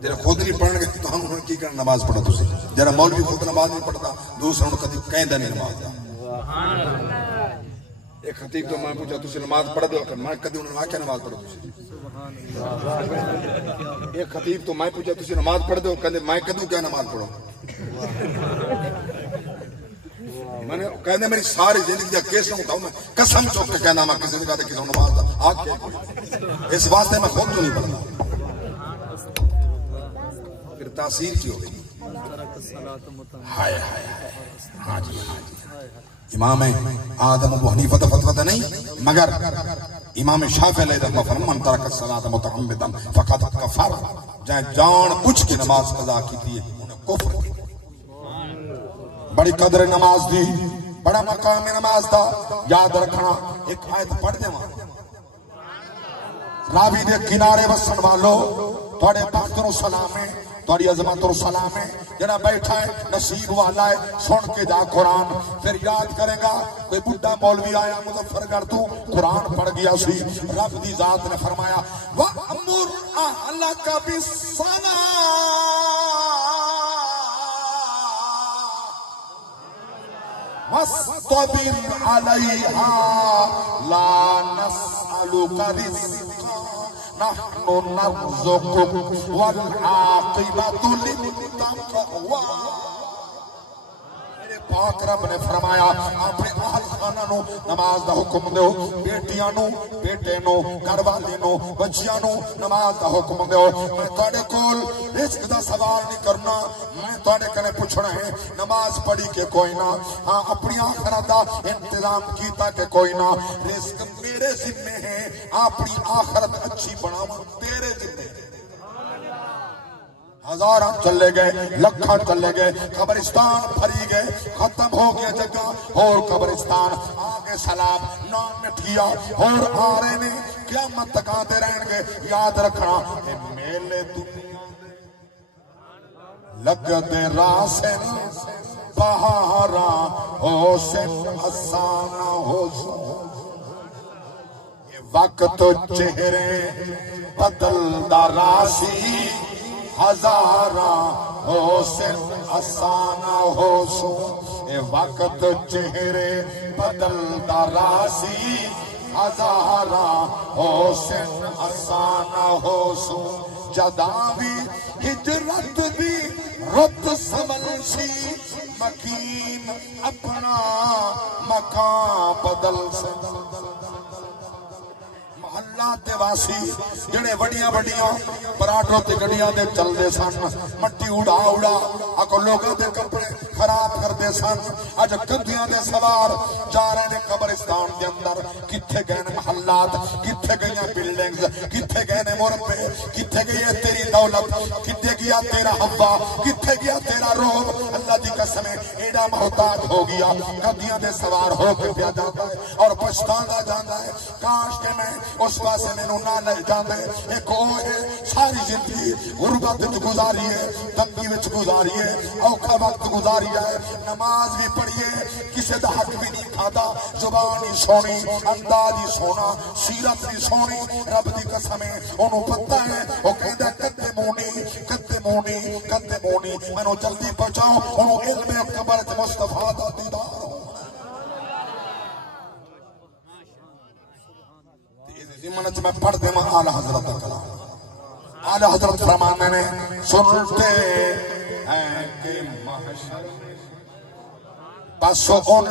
جرا خود نہیں پڑھن گے تو ہم کی کرنا نماز پڑھو تسی جرا مولوی خود نماز نہیں پڑھتا دوسروں کو کبھی کہندا نہیں نماز دا ایک خطیب تو میں پوچھا تسی نماز پڑھ دو کہ میں کبھی انہوں نے کیا نماز پڑھو تسی ایک خطیب تو میں پوچھا تسی نماز پڑھ دو کہندے میں کدوں کیا نماز پڑھو میں نے کہندے میری ساری زندگی دا کیس نہ اٹھاؤ میں قسم چوک کے کہنا میں کسی نے کہا کہ نماز دا آ کے اس واسطے میں خود تو نہیں پڑھتا پھر تاثیر کی ہو گئی ہائے ہائے ہاں جی امام آدم ابو حنیفہ فتوہ نہیں مگر امام شافعی علیہ رحمہ فرمان من ترک الصلاۃ متعمدا فقد کفر جائے جان بوجھ کے نماز قضا کی تھی انہیں کفر کی بڑی قدر نماز دی بڑا مقام نماز دا یاد رکھنا ایک آیت پڑھ دے وہاں راوی دے کنارے وسن والو تھوڑے بخت نو سلام ہے تھوڑی عظمت اور سلام ہے جنا بیٹھا ہے نصیب والا ہے سن کے جا قرآن پھر یاد کرے گا کوئی بڑھا مولوی آیا مظفر گڑھ تو قرآن پڑھ گیا سی رب دی ذات نے فرمایا وَأَمُرْ أَهْلَكَ بِالصَّلَاةِ وَاسْتَبِرْ عَلَيْهَا لَا نَسْأَلُكَ رِزْقًا نحن نرزقك والعاقبة للتقوى پاک رب نے فرمایا اپنے اہل خانہ نو نماز دا حکم دیو بیٹیاں نو بیٹے نو گھر والے نو بچیاں نو نماز دا حکم دیو میں تواڈے کول رزق دا سوال نہیں کرنا میں تواڈے کنے پوچھنا ہے نماز پڑھی کے کوئی نہ ہاں اپنی آخرت دا انتظام کیتا کہ کوئی نہ رزق میرے ذمہ ہے اپنی آخرت اچھی بناواں تیرے ذمہ ہزاراں چلے گئے لکھاں چلے گئے قبرستان بھری گئے ختم ہو گیا جگہ اور قبرستان آگے سلام نام مٹھیا اور آ رہے نے قیامت تک آتے رہیں گے یاد رکھنا اے میلے دنیا لگتے راسن بہاراں حسن حسانہ حسن وقت چہرے بدل دا راسی ہزاراں حسن حسانہ حسن اے وقت چہرے بدل دا راسی ہزاراں حسن حسانہ حسن جداوی ہجرت بھی رت سمل سی مکین اپنا مکان بدل سے اللہ دے واسی جڑے بڑیاں بڑیاں پراٹھوں تے گڑیاں دے چل دے سن مٹی اڑا اڑا اکو لوگوں دے کپڑے خراب کر دے سن اج گدیاں دے سوار جا رہے نے قبرستان دے اندر کتھے گئے نے محلات کتھے گئیاں بلڈنگز کتھے گئے نے مربے کتھے گئی ہے تیری دولت کتھے گیا تیرا ہوا کتھے گیا تیرا روب اللہ دی قسم ایڈا محتاج ہو گیا گدیاں دے سوار ہو کے پیا جاتا ہے اور پچھتانا جاتا ہے کاش کہ میں اس پاسے میں نہ لے جاندے ایک او ہے ساری زندگی غربت وچ گزاری ہے تنگی وچ گزاری ہے اوکھا وقت گزاری ہے نماز بھی پڑھیے کسے دا حق بھی نہیں کھادا زبان ہی سونی انداز ہی سونا سیرت ہی سونی رب دی قسم ہے اونوں پتہ ہے او کہندا کتے مونی مینوں جلدی پہنچاؤ اونوں علم اکبر تے مصطفیٰ دا دیدار ضمانت میں پڑھ دے میں آلہ حضرت کلام آلہ حضرت فرمانے نے سنتے ہیں کہ محشر بس ان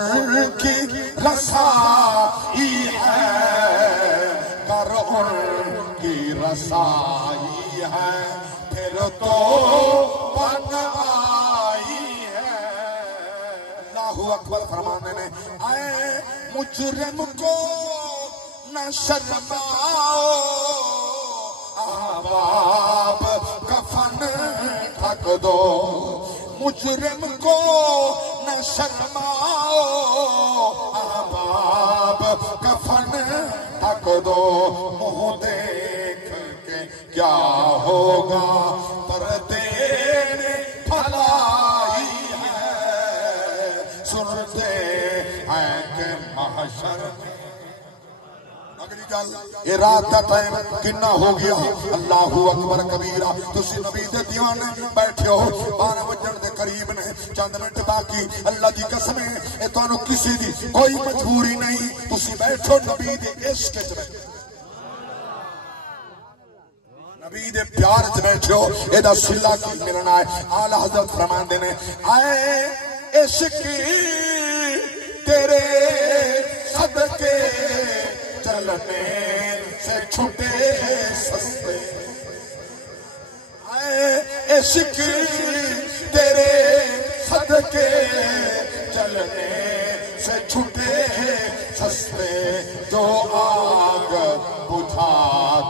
کی رسائی ہے کر ان کی رسائی ہے پھر تو بن آئی ہے اللہ اکبر فرمانے نے اے مجرم کو نہ شرماؤ احباب کفن ڈھک دو مجرم کو نہ شرماؤ احباب کفن ڈھک دو منہ دیکھ کے کیا ہوگا پردے نے پھیلائی ہے سنتے ہیں کہ محشر یہ رات کا ٹائم کنا ہو گیا اللہ اکبر کبیرہ تسی نبی دے دیوانے بیٹھے ہو 12 بجن دے قریب نے چند منٹ باقی اللہ دی قسم ہے اے تانوں کسی دی کوئی مجبوری نہیں تسی بیٹھو نبی دے عشق وچ نبی دے پیار وچ بیٹھے ہو اے دا صلہ کی ملنا ہے اعلی حضرت فرماندے نے اے عشق تیرے صدقے چلنے سے چھٹے سستے اے عشق تیرے صدقے چلنے سے چھٹے سستے جو آگ بجھا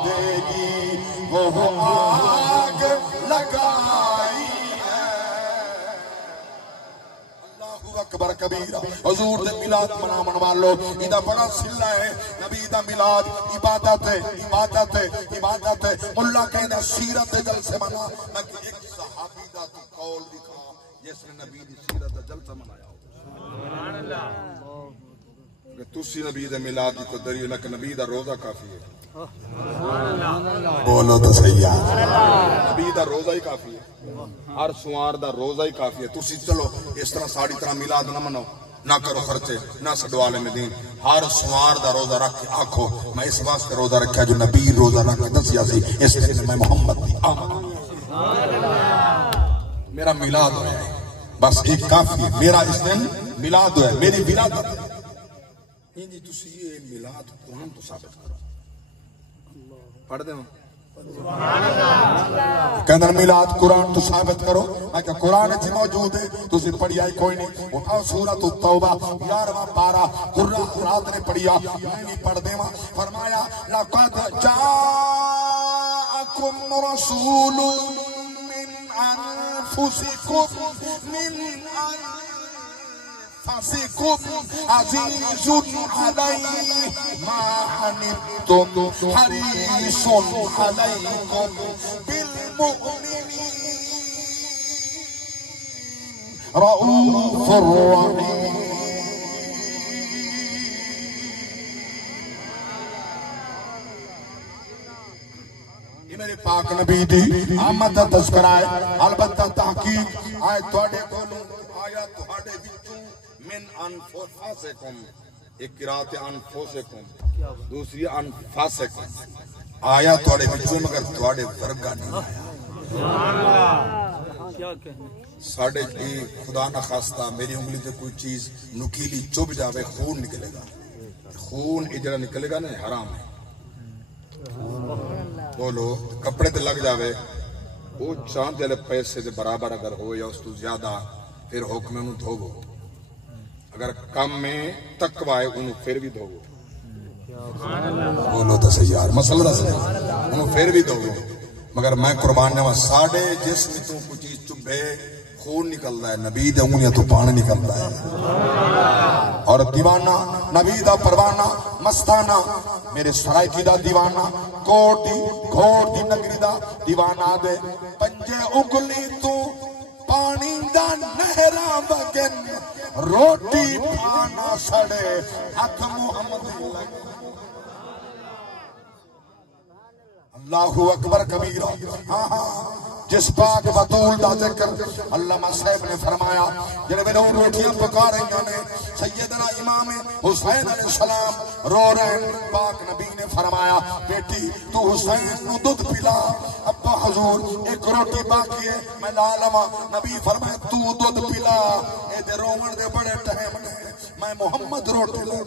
دے گی وہ آگ لگائی اکبر کبیرہ حضور دے میلاد منامن والو ایدہ بڑا صلہ ہے نبی دا میلاد عبادت ہے عبادت ہے عبادت ہے اللہ کہنے سیرت دے جل سے منا میں کہ ایک صحابی دا تو قول دکھا جس نے نبی دی سیرت دا جل سے منایا ہو سبحان اللہ کہ تسی نبی دے میلاد دی کو دریو نہ کہ نبی دا روزہ کافی ہے بولو تو صحیح ہے نبی دا روزہ ہی کافی ہے ہر سوار دا روزہ ہی کافی ہے تسی چلو اس طرح ساڑی طرح میلاد نہ منو نہ کرو خرچے نہ سڈوالے میں دین ہر سوار دا روزہ رکھ کے آکھو میں اس واسطے روزہ رکھا جو نبی روزہ رکھ کے دسیا سی اس دن میں محمد دی آمد میرا میلاد ہو ہے بس ایک کافی ہے میرا اس دن میلاد ہو ہے میری ولادت ہے جی تسی یہ میلاد قرآن تو ثابت کرو پڑھ دیں کہنا میلاد قرآن تو ثابت کرو میں کہ قرآن جی موجود ہے تو اسے پڑھی آئی کوئی نہیں اٹھاؤ سورۃ التوبہ 11واں پارہ قرآن رات نے پڑھی آئی میں نہیں پڑھ دیں فرمایا لَقَدْ جَاءَكُمْ رَسُولٌ مِّنْ أَنفُسِكُمْ مِنْ أنفسكم عزيز عليه ما عنتم حريص عليكم بالمؤمنين رؤوف رحيم میرے پاک نبی دی آمد دا تذکرہ ہے البتہ تحقیق آئے توڑے کولوں آیا توڑے وچوں من انفسکم ایک قرات انفسکم دوسری انفسکم آیا توڑے وچوں مگر توڑے ورگا نہیں آیا ساڑھے جی خدا نہ خواستہ میری انگلی تے کوئی چیز نکیلی چوب جاوے خون نکلے گا خون اجرا نکلے گا نہیں حرام ہے بولو کپڑے تے لگ جاوے وہ چاند جلے پیسے دے برابر اگر ہو یا اس تو زیادہ پھر حکم انہوں دھوگو اگر کم میں تقوی ہے انہوں پھر بھی دھوگو بولو تو صحیح یار مسئلہ دا صحیح انہوں پھر بھی دھوگو مگر میں قربان جاؤں ساڑھے جسم تو کچھ چیز چبھے خون نکل رہا ہے نبی دا انگلیاں تو پانی نکل رہا ہے اور دیوانہ نبی دا پروانہ مستانہ میرے سرائکی دا دیوانہ گھوڑ دی نگری دا دیوانہ دے پنجے اگلی تو پانی دا نہرہ بگن روٹی پانا سڑے ہاتھ محمد اللہ اکبر کبیرہ جس پاک بطول دا ذکر علامہ صاحب نے فرمایا جنہیں میں نے روٹیاں پکا رہی ہیں سیدنا امام حسین علیہ السلام رو رہے ہیں، پاک نبی نے فرمایا بیٹی تو حسین نو دودھ پلا۔ ابا حضور ایک روٹی باقی ہے میں لا لواں، نبی فرمایا تو دودھ پلا، اے دے رومن دے بڑے ٹائم نے میں محمد روٹی لا۔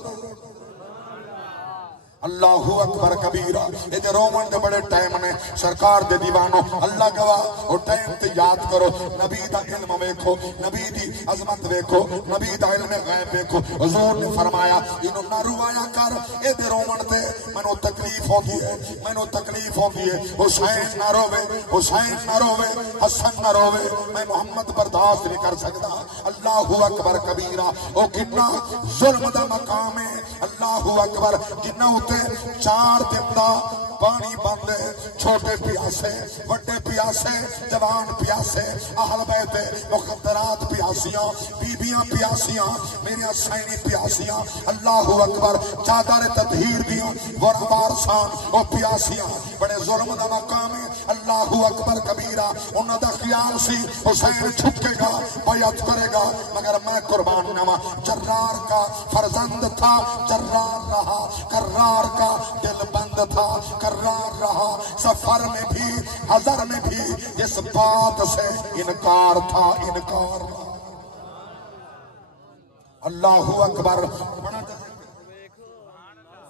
اللہ اکبر کبیرہ، اے دے رومن دے بڑے ٹائم نے سرکار دے دیوانوں اللہ گواہ او ٹائم تے یاد کرو، نبی دا علم ویکھو، نبی دی عظمت ویکھو، نبی دا علم غیب ویکھو۔ حضور نے فرمایا انہوں نہ روایا کر، اے دے رومن تے مینوں تکلیف ہوندی ہے، مینوں تکلیف ہوندی ہے، حسین نہ روے، حسین نہ روے، حسن نہ روے، میں محمد برداشت نہیں کر سکتا۔ اللہ اکبر کبیرہ، او کتنا ظلم دا مقام ہے، اللہ اکبر، جنہ چار دن دا پانی بندے، چھوٹے پیاسے، بڑے پیاسے، جوان پیاسے، اہل بیت مخدرات پیاسیاں، بیبیاں پیاسیاں، میرے حسینی پیاسیاں، اللہ اکبر، چادر تطہیر دیاں غربار سان او پیاسیاں، بڑے ظلم دا مقام ہے۔ اللہ اکبر کبیرہ، انہاں دا خیال سی حسین چھکے گا، بیعت کرے گا، مگر میں قربان نوا جرار کا فرزند تھا، جرار رہا، کرار کا دل بند تھا، کرار رہا، سفر میں بھی حضر میں بھی جس بات سے انکار تھا، انکار رہا۔ اللہ اکبر،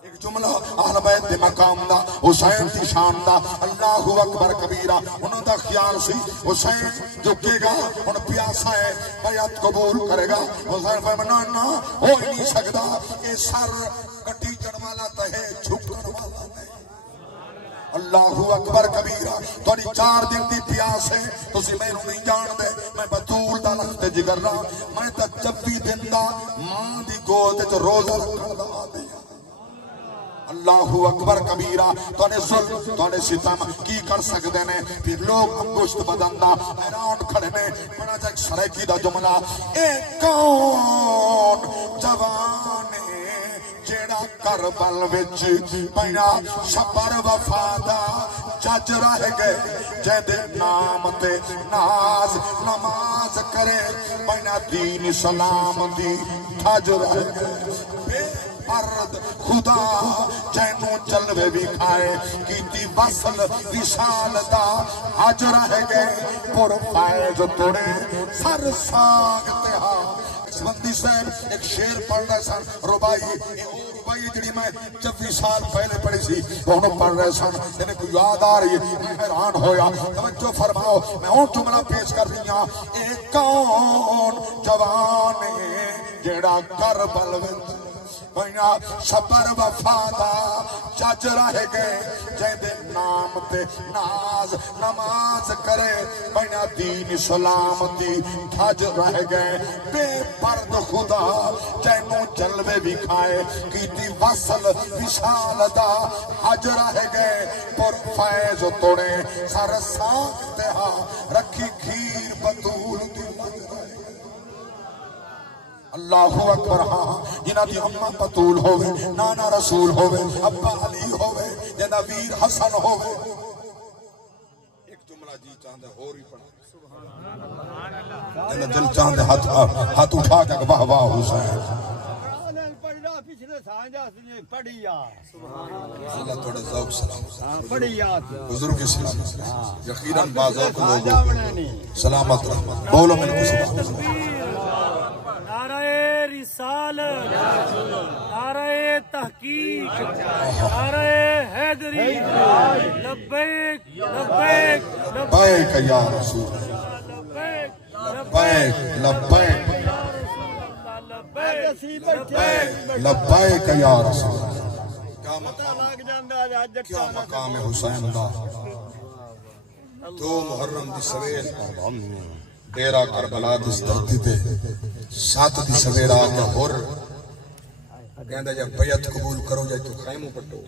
ایک جملہ اہل بیت دے مقام دا، حسین دی شان دا، اللہ اکبر کبیرہ، انہوں دا خیال سی حسین جھکے گا، ان پیاسا ہے، بیعت قبول کرے گا۔ حسین فرمایا نہ ہو ہی نہیں سکتا، اے سر کٹی جڑ والا تہے جھکن والا نہیں۔ اللہ اکبر کبیرہ، تھوڑی 4 دن دی پیاس ہے، تسی میں نہیں جان دے، میں بطول دا لخت جگر رہا، میں تا 26 دن دا ماں دی گود جو روزہ رکھن دا دیا۔ اللہ اکبر کبیرہ، تونے ظلم تونے ستم کی کر سکتے ہیں؟ پھر لوگ انگشت بدن دا حیران کھڑے نے، بنا جا ایک سریکی دا جملہ، اے کون جوانے جیڑا کربل وچ پیا شبر وفادا جج رہ گئے، جے دے نام تے ناز نماز کرے، پیا دین اسلام دی دھج رہ گئے۔ ارد خدا جینو جلوے بھی کھائے، کیتی وصل وشال دا حج رہ گئے، پر فائز توڑے سر ساگتے ہاں۔ اس بندی سے ایک شیر پڑھ رہے سن، ربائی ربائی جڑی میں 24 سال پہلے پڑھی سی، انہوں پڑھ رہے سن، جنہیں کوئی یاد آ رہی ہے، میں حیران ہویا۔ توجہ فرماؤ، میں اون جملہ پیش کر رہی ہوں، اے کون جوان جیڑا کربل وچ پیا شبر وفادا جج رہ گئے، جے دے نام تے ناز نماز کرے، پیا دین اسلام دی دھج رہ گئے۔ بے پرد خدا جینو جلوے بھی کھائے، کیتی وصل وشال دا حج رہ گئے، پر فیض توڑے سر ساکتے ہاں، رکھی کھیر بطول دی لگ رہے۔ اللہ اکبر، ہاں جنہ دی اماں بطول ہوئے، نانا رسول ہوئے، ابا علی ہوئے، جنہ ویر حسن ہوئے۔ ایک جملہ جی چاندے ہو رہی پڑھا، جنہ دل چاندے ہاتھ اٹھا کے واہ واہ حسین اللہ توڑے ذوق سلام بزرگ اسلام یقیناً بازوق لوگوں سلامت رحمت بولو میں کو سبحان نعرہ رسالت، نعرہ تحقیق، نعرہ حیدری، لبیک لبیک لبیک یا رسول لبیک لبیک لبیک لبیک یا رسول۔ کیا مقام ہے حسین دا، 2 محرم دی سویر ڈیرہ کربلا دس دھرتی تے 7 دی سویرا آگا ہور کہندہ جب بیعت قبول کرو جائے تو خیموں پٹو۔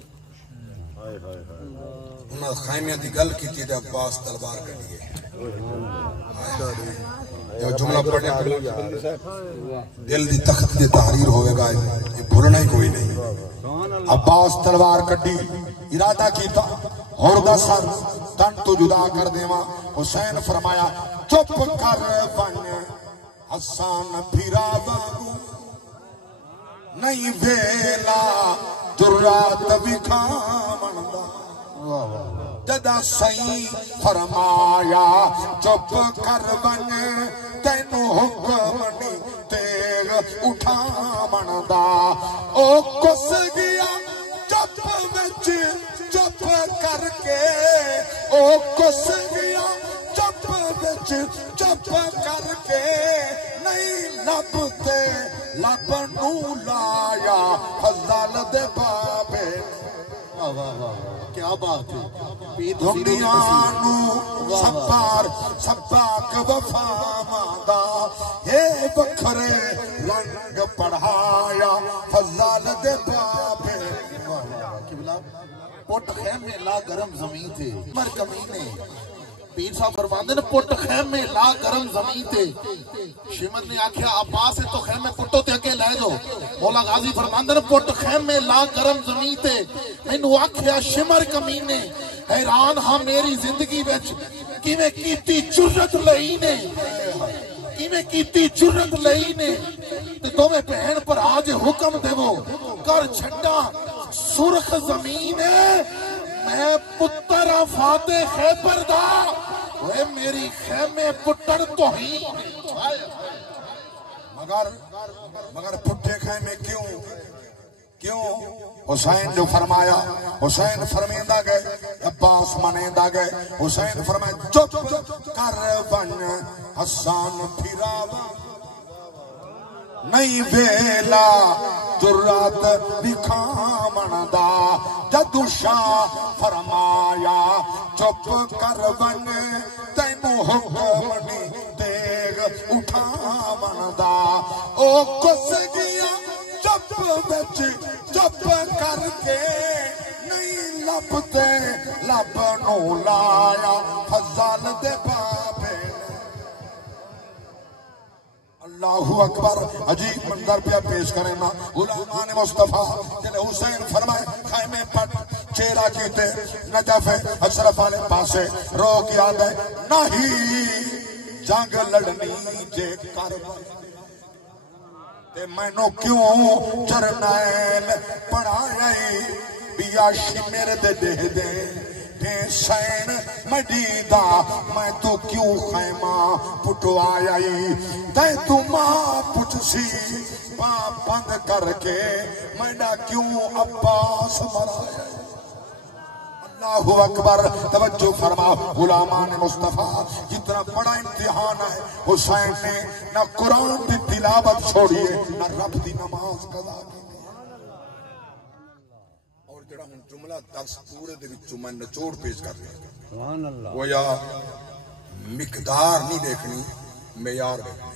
انہاں خیمیاں دی گل کی تھی جب عباس تلوار کر لیے، یہ جملہ پڑھنے پر دل دی تخت دی تحریر ہوئے گا، یہ بھولنا ہی کوئی نہیں۔ عباس تلوار کٹی، ارادہ کیتا اور دا سر تن تو جدا کر دیواں، حسین فرمایا چپ کر بن حسان پھرا بانو، نہیں ویلا جرات وکھاون دا جدا سائیں فرمایا چپ کر ون تینو حکم نہیں تیغ اٹھاون دا او کس گیا چپ وچ چپ کر کے او کس گیا چپ وچ چپ کر کے نہیں لبتے لب نو لایا فضل دے بابے کیا بات ہے دنیا نو سبار سباک وفا ماندا اے بکھرے رنگ پڑھایا فضل دے بابے قبلہ پٹ خیمے لا گرم زمین تھے مر کمینے پیر صاحب فرماندے نے پٹ خیمے لا گرم زمین تے شمد نے آکھیا عباس ہے تو خیمے پٹو تے اگے لے جو مولا غازی فرماندے نے پٹ خیمے لا گرم زمین تے مینوں آکھیا شمر کمینے حیران ہاں میری زندگی وچ کیویں کیتی جرت لئی نے کیویں کیتی جرت لئی نے تے دوویں بہن پر آج حکم دیو کر چھڈا سرخ زمین ہے میں پتر فاتح خیبر دا وہ میری خیمے پٹر تو ہی مگر پٹھے خیمے کیوں حسین جو فرمایا حسین فرمیندہ گئے عباس منیندہ گئے حسین فرمایا چپ کر ون حسان پھراوا نہیں ویلا جرات وکھاون دا جدو شاہ فرمایا چپ کر ون تینو حکم نہیں تیغ اٹھاون دا او کس گیا چپ وچ چپ کر کے نہیں لبتے لب نو لایا فضل دے بابے اللہ اکبر عجیب منظر پہ پیش کریں نا غلامان مصطفیٰ جنہیں حسین فرمائے خیمے پٹ چیرہ کیتے نجف اشرف والے پاسے رو کی آد ہے نہیں جنگ لڑنی جے کربلا تے میں نو کیوں جرنیل پڑھائی بیا شمیر دے دے دے سین مجیدہ میں تو کیوں خیمہ پٹو آئی تے تو ماں پچھ سی ماں بند کر کے میں نہ کیوں عباس مرایا اللہ اکبر توجہ فرما غلامان مصطفیٰ جتنا بڑا امتحان ہے حسین نے نہ قرآن دی تلاوت چھوڑیے نہ رب دی نماز قضا کی جملہ درس پورے دے وچوں میں نچوڑ پیش کر رہا وہ یا مقدار نہیں دیکھنی معیار دیکھنی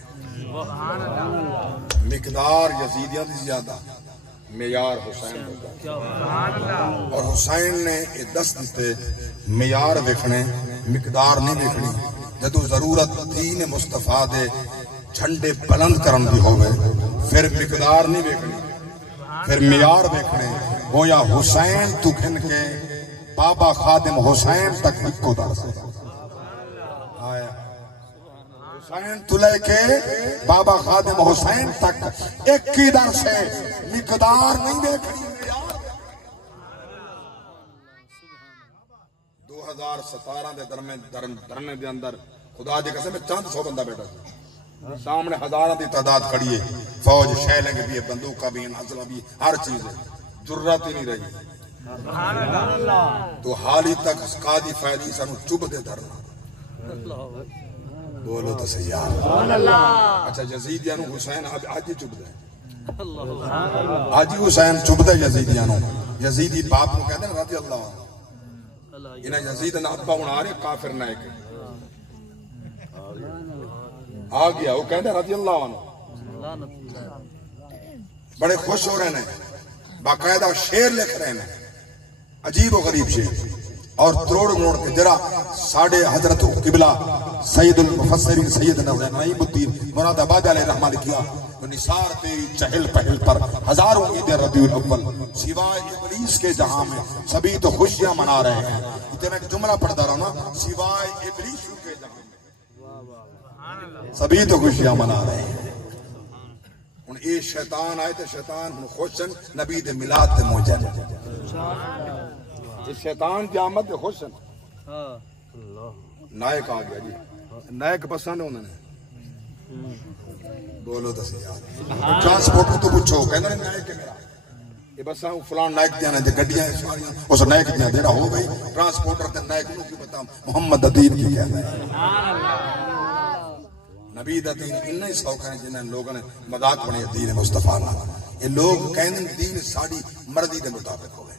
مقدار یزیدیاں دی زیادہ معیار حسین ہوتا اور حسین نے یہ دس دیتے معیار دیکھنے مقدار نہیں دیکھنی جدو ضرورت دین مصطفیٰ دے جھنڈے بلند کرن دی ہوئے پھر مقدار نہیں دیکھنی پھر معیار دیکھنے وہ یا حسین تو کھن کے بابا خادم حسین تک کو در سے حسین تو لے کے بابا خادم حسین تک ایک کی در سے مقدار نہیں دیکھنی 2017 دے درنے دے اندر خدا جے کسے میں چاند 100 بندہ بیٹھا سامنے ہزارہ دی تعداد کھڑی ہے فوج شیلنگ بھی ہے بندوقہ بھی ہے نازلہ بھی ہے ہر چیز ہے جرات ہی نہیں رہی تو حالی تک قاضی فیضی سانو چب دے دھرنا بولو تو سیار اچھا یزیدیانو حسین آج ہی چب دے آج ہی حسین چب دے یزیدیانو یزیدی باپ کو کہتے ہیں رضی اللہ عنہ انہیں یزید نہ ابا ہونا رہے کافر نہ ایک آ گیا وہ کہتے ہیں رضی اللہ عنہ بڑے خوش ہو رہے ہیں باقاعدہ شیر لکھ رہے ہیں عجیب و غریب شیر اور تروڑ موڑ کے جرا ساڑھے حضرت قبلہ سید المفسرین سیدنا نعیم الدین مراد آباد علیہ رحمہ نے کیا نثار تیری چہل پہل پر ہزاروں عید ربیع الاول سوائے ابلیس کے جہاں میں سبھی تو خوشیاں منا رہے ہیں اتنا ایک جملہ پڑھتا رہا نا سوائے ابلیس کے جہاں میں سبھی تو خوشیاں منا رہے ہیں ہن اے شیطان آئے تے شیطان ہن خوشن نبی دے میلاد تے موجن اے شیطان دی آمد تے خوشن نائک آ گیا جی نائک پسند ہوندے نے بولو تو صحیح ٹرانسپورٹ تو پوچھو کہندا نائک ہے میرا یہ بساں فلان نائک دیاں نے گڈیاں سواریاں اس نائک دیاں دیڑا ہو گئی ٹرانسپورٹر تے نائک نو کی پتہ محمد دین کی کہندا ہے نبی دا دین اتنا ہی سوکھا ہے جنہاں لوگوں نے مذاق بنایا دین مصطفیٰ نال یہ لوگ کہندے دین ساڈی مرضی دے مطابق ہوے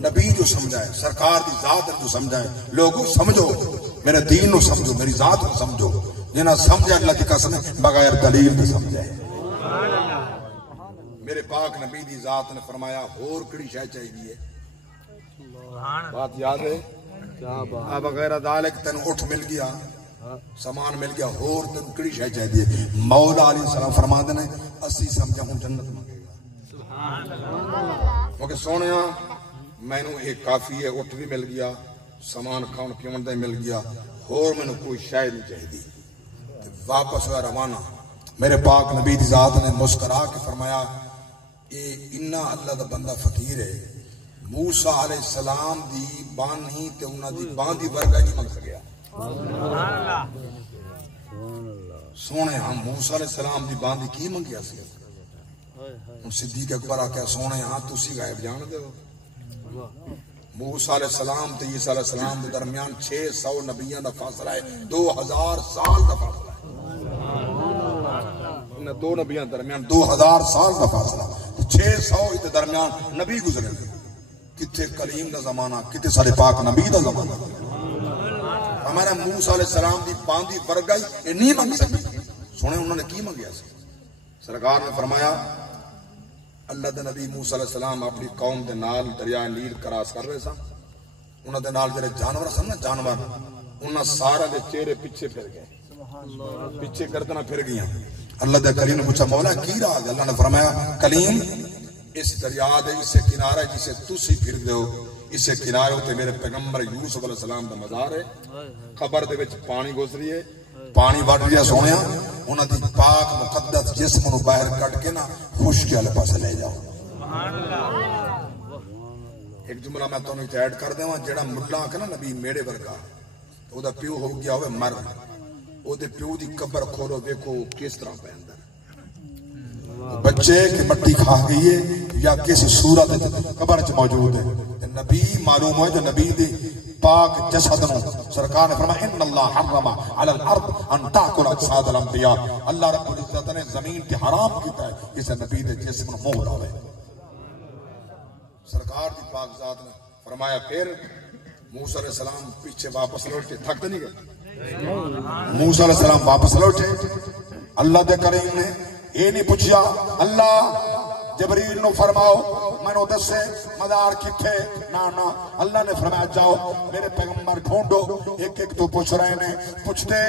نبی جو سمجھائے سرکار دی ذات جو سمجھائے لوگوں سمجھو میرے دین نو سمجھو میری ذات کو سمجھو جنہاں سمجھے اللہ دی قسم بغیر دلیل دے سمجھے میرے پاک نبی دی ذات نے فرمایا اور کڑی شے چاہیے بات یاد ہے کیا بات بغیر ذالک تن اٹھ مل گیا سامان مل گیا اور تن کڑی شے چاہیے مولا علیہ السلام فرماندے نے اسی سمجھا ہوں جنت منگے گا سبحان اللہ کیونکہ سونیا مینوں ایک کافی ہے اٹھ بھی مل گیا سامان کھاؤن پیون دے مل گیا اور مینوں کوئی شے نہیں چاہیے واپس ہوا روانہ میرے پاک نبی دی ذات نے مسکرا کے فرمایا اے انہا اللہ دا بندہ فقیر ہے موسیٰ علیہ السلام دی بانی تے انہا دی باندی ورگا نہیں منگ سکیا سونے ہم موسیٰ علیہ السلام دی باندی کی منگیا سی ان صدیق اکبر آکیا سونے ہاں تسی غائب جان دے ہو موسیٰ علیہ السلام تے عیسیٰ علیہ السلام دے درمیان 600 نبیان دا فاصلہ ہے 2000 سال دا فاصلہ ہے دو نبیان درمیان 2000 سال دا فاصلہ 600 دے درمیان نبی گزرے کتے کلیم دا زمانہ کتے سارے پاک نبی دا زمانہ ہمارا موسیٰ علیہ السلام دی باندی ورگائی یہ نہیں منگ سکی سونے انہوں نے کی منگیا سی سرکار نے فرمایا اللہ دے نبی موسیٰ علیہ السلام اپنی قوم دے نال دریائے نیل کراس کر رہے سا انہوں دے نال جڑے جانور سن نا جانور انہاں سارا دے چہرے پیچھے پھر گئے پیچھے گردناں پھر گئیاں اللہ دے کریم نے پوچھا مولا کی راز اللہ نے فرمایا کلیم اس دریا دے اسے کنارے جسے تسی پھر دے ہو اسے کنارے ہوتے میرے پیغمبر یوسف علیہ السلام دا مزار ہے خبر دے وچ پانی گزری ہے پانی وڑ رہا سونیا انہاں دی پاک مقدس جسم نو باہر کٹ کے نا خشک والے پاسے لے جاؤ ایک جملہ میں تانوں ایڈ کر دیواں جیڑا ملا کہ نا نبی میڑے ورگا او دا پیو ہو گیا ہوئے مر او دے پیو دی قبر کھولو دیکھو کس طرح پہ اندر بچے کی مٹی کھا گئی ہے یا کسی صورت قبر چ موجود ہے نبی معلوم ہے جو نبی دی پاک جسد نو سرکار نے فرمایا ان اللہ حرم علی الارض ان تاکل اجساد الانبیاء اللہ رب العزت نے زمین تے حرام کیتا ہے کسی نبی دے جسم نو منہ لاوے سرکار دی پاک ذات نے فرمایا پھر موسیٰ علیہ السلام پیچھے واپس لوٹے تھک نہیں گئے موسیٰ علیہ السلام واپس لوٹے اللہ دے کریم نے یہ نہیں پوچھیا اللہ جبریل نو فرماؤ میں نو دسے مدار کتھے نا اللہ نے فرمایا جاؤ میرے پیغمبر ڈھونڈو ایک ایک تو پوچھ رہے نے پوچھتے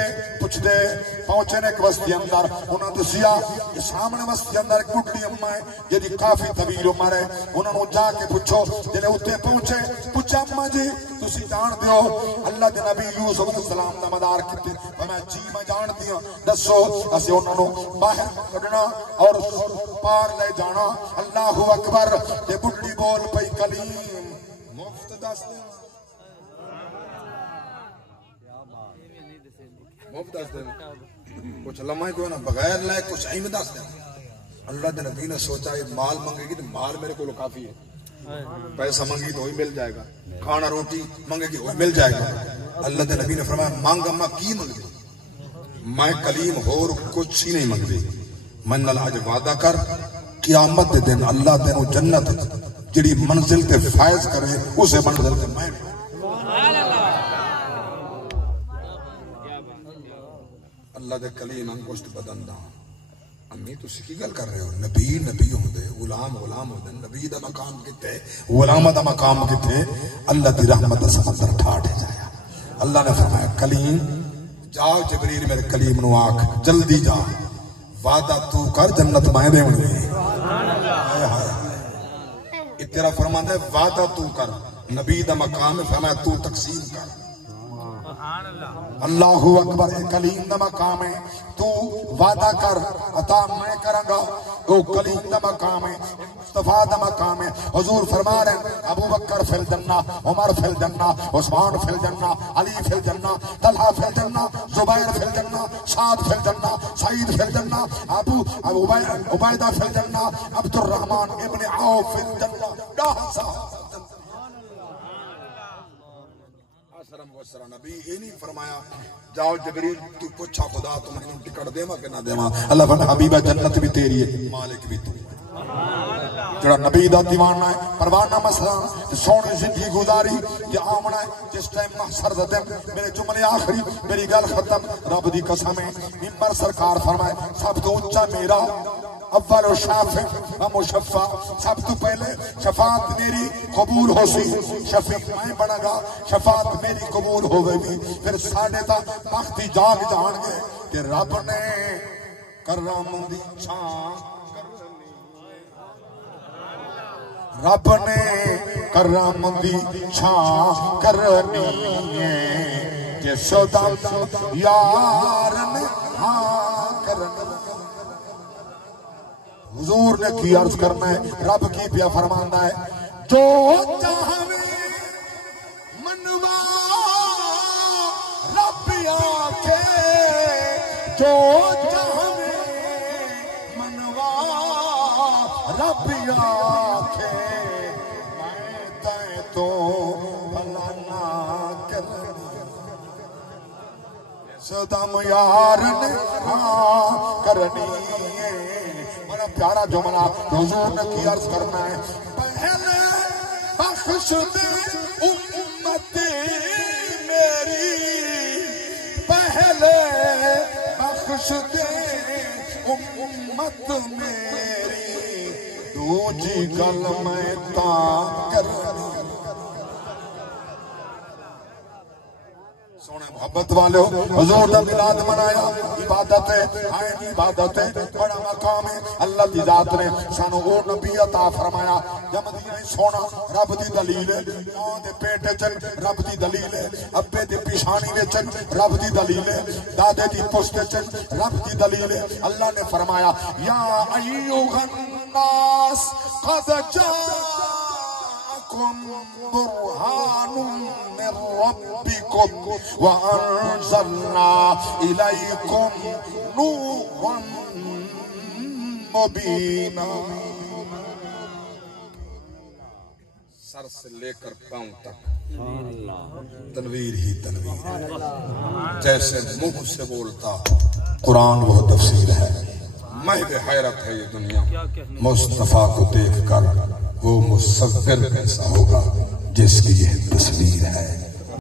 پہنچے نے ایک بستی اندر انہوں نے دسیا یہ سامنے بستی اندر ایک بڑھڑی اماں ہے جدی کافی طویل عمر ہے انہوں نے جا کے پوچھو جلے اتنے پہنچے پوچھا اماں جی تسی جان دیو اللہ دے نبی یوسف علیہ السلام دا مدار کتے میں جی میں جان دیا دسو اسے انہوں نے باہر کھڑنا اور پار لے جانا اللہ اکبر تے بڑھڑی بول پئی کلیم مفت دس دے مفت دس دے کچھ لمحے کوئی نہ بغیر لائے کچھ آئی میں دس دے اللہ دے نبی نے سوچا یہ مال منگے گی تو مال میرے کو کافی ہے پیسہ منگی تو وہی مل جائے گا کھانا روٹی منگے گی وہی مل جائے گا اللہ دے نبی نے فرمایا مانگ اما کی منگی میں کلیم اور کچھ ہی نہیں منگی میں نال آج وعدہ کر قیامت دے دن اللہ دینو جنت جڑی منزل تے فائز کرے اسے منزل تے میں اللہ دے کلیم انگوشت بدن دا امی تو سکی گل کر رہے ہو نبی ہوندے غلام ہوندے نبی دا مقام کتے غلام دا مقام کتے اللہ دی رحمت دا سمندر ٹھاٹے جایا اللہ نے فرمایا کلیم جاؤ جبریل میرے کلیم نو آکھ جلدی جا وعدہ تو کر جنت میں دے ہونے تیرا فرمان ہے وعدہ تو کر نبی دا مقام فرمایا تو تقسیم کر اللہ اکبر ایک کلیم دا مقام ہے تو وعدہ کر عطا میں کروں گا وہ کلیم دا مقام ہے مصطفیٰ دا مقام ہے حضور فرما رہے ہیں ابو بکر فی الجنہ عمر فی الجنہ عثمان فی الجنہ علی فی الجنہ طلحہ فی الجنہ زبیر فی الجنہ سعد فی الجنہ سعید فی الجنہ ابو عبیدہ فی الجنہ عبد الرحمن ابن عوف فی الجنہ نبی یہ نہیں فرمایا جاؤ جبریل تو پوچھا خدا تمہیں ٹکٹ دے کہ نہ دے اللہ فرمایا حبیبہ جنت بھی تیری ہے مالک بھی تو جڑا نبی دا دیوانہ ہے پروانہ مسئلہ سونے زندگی گزاری یہ آمنا ہے جس ٹائم محشر دا دن میرے جملے آخری میری گل ختم رب دی قسم ہے ممبر سرکار فرمائے سب تو اونچا میرا اول و شافع و مشفع سب تو پہلے شفاعت میری قبول ہو سی شفیع میں بنا گا شفاعت میری قبول ہو گئی پھر ساڑھے تا بختی جاگ جان گے کہ رب نے کرم دی چھان رب نے کرم دی چھان کرنی ہے جس دم یار نے ہاں کرنی حضور نے کی عرض کرنا ہے رب کی پیا فرماندہ ہے جو چاہویں منوا رب آکھے جو چاہویں منوا رب آکھے میں تے تو بھلا نہ کرنی صدم یار نے ہاں کرنی ہے بڑا پیارا جملہ حضور نے کی عرض کرنا ہے پہلے بخش دے امت میری پہلے بخش دے امت میری دوجی گل میں تا کرنی سونے محبت والے ہو حضور دا میلاد منایا عبادت ہے آئین عبادت ہے بڑا مقام ہے اللہ دی ذات نے سانو وہ نبی عطا فرمایا جمدیاں سونا رب دی دلیل ہے ماں دے پیٹے چن رب دی دلیل ہے ابے دی پیشانی دے چن رب دی دلیل ہے دادے دی پشت چن رب دی دلیل ہے اللہ نے فرمایا یا ایوہ الناس قد جاءکم برہان من ربکم وانزلنا الیکم نورا مبینا سر سے لے کر پاؤں تک تنویر ہی تنویر جیسے منہ سے بولتا قرآن وہ تفسیر ہے محض حیرت ہے یہ دنیا مصطفیٰ کو دیکھ کر وہ مصور کیسا ہوگا جس کی یہ تصویر ہے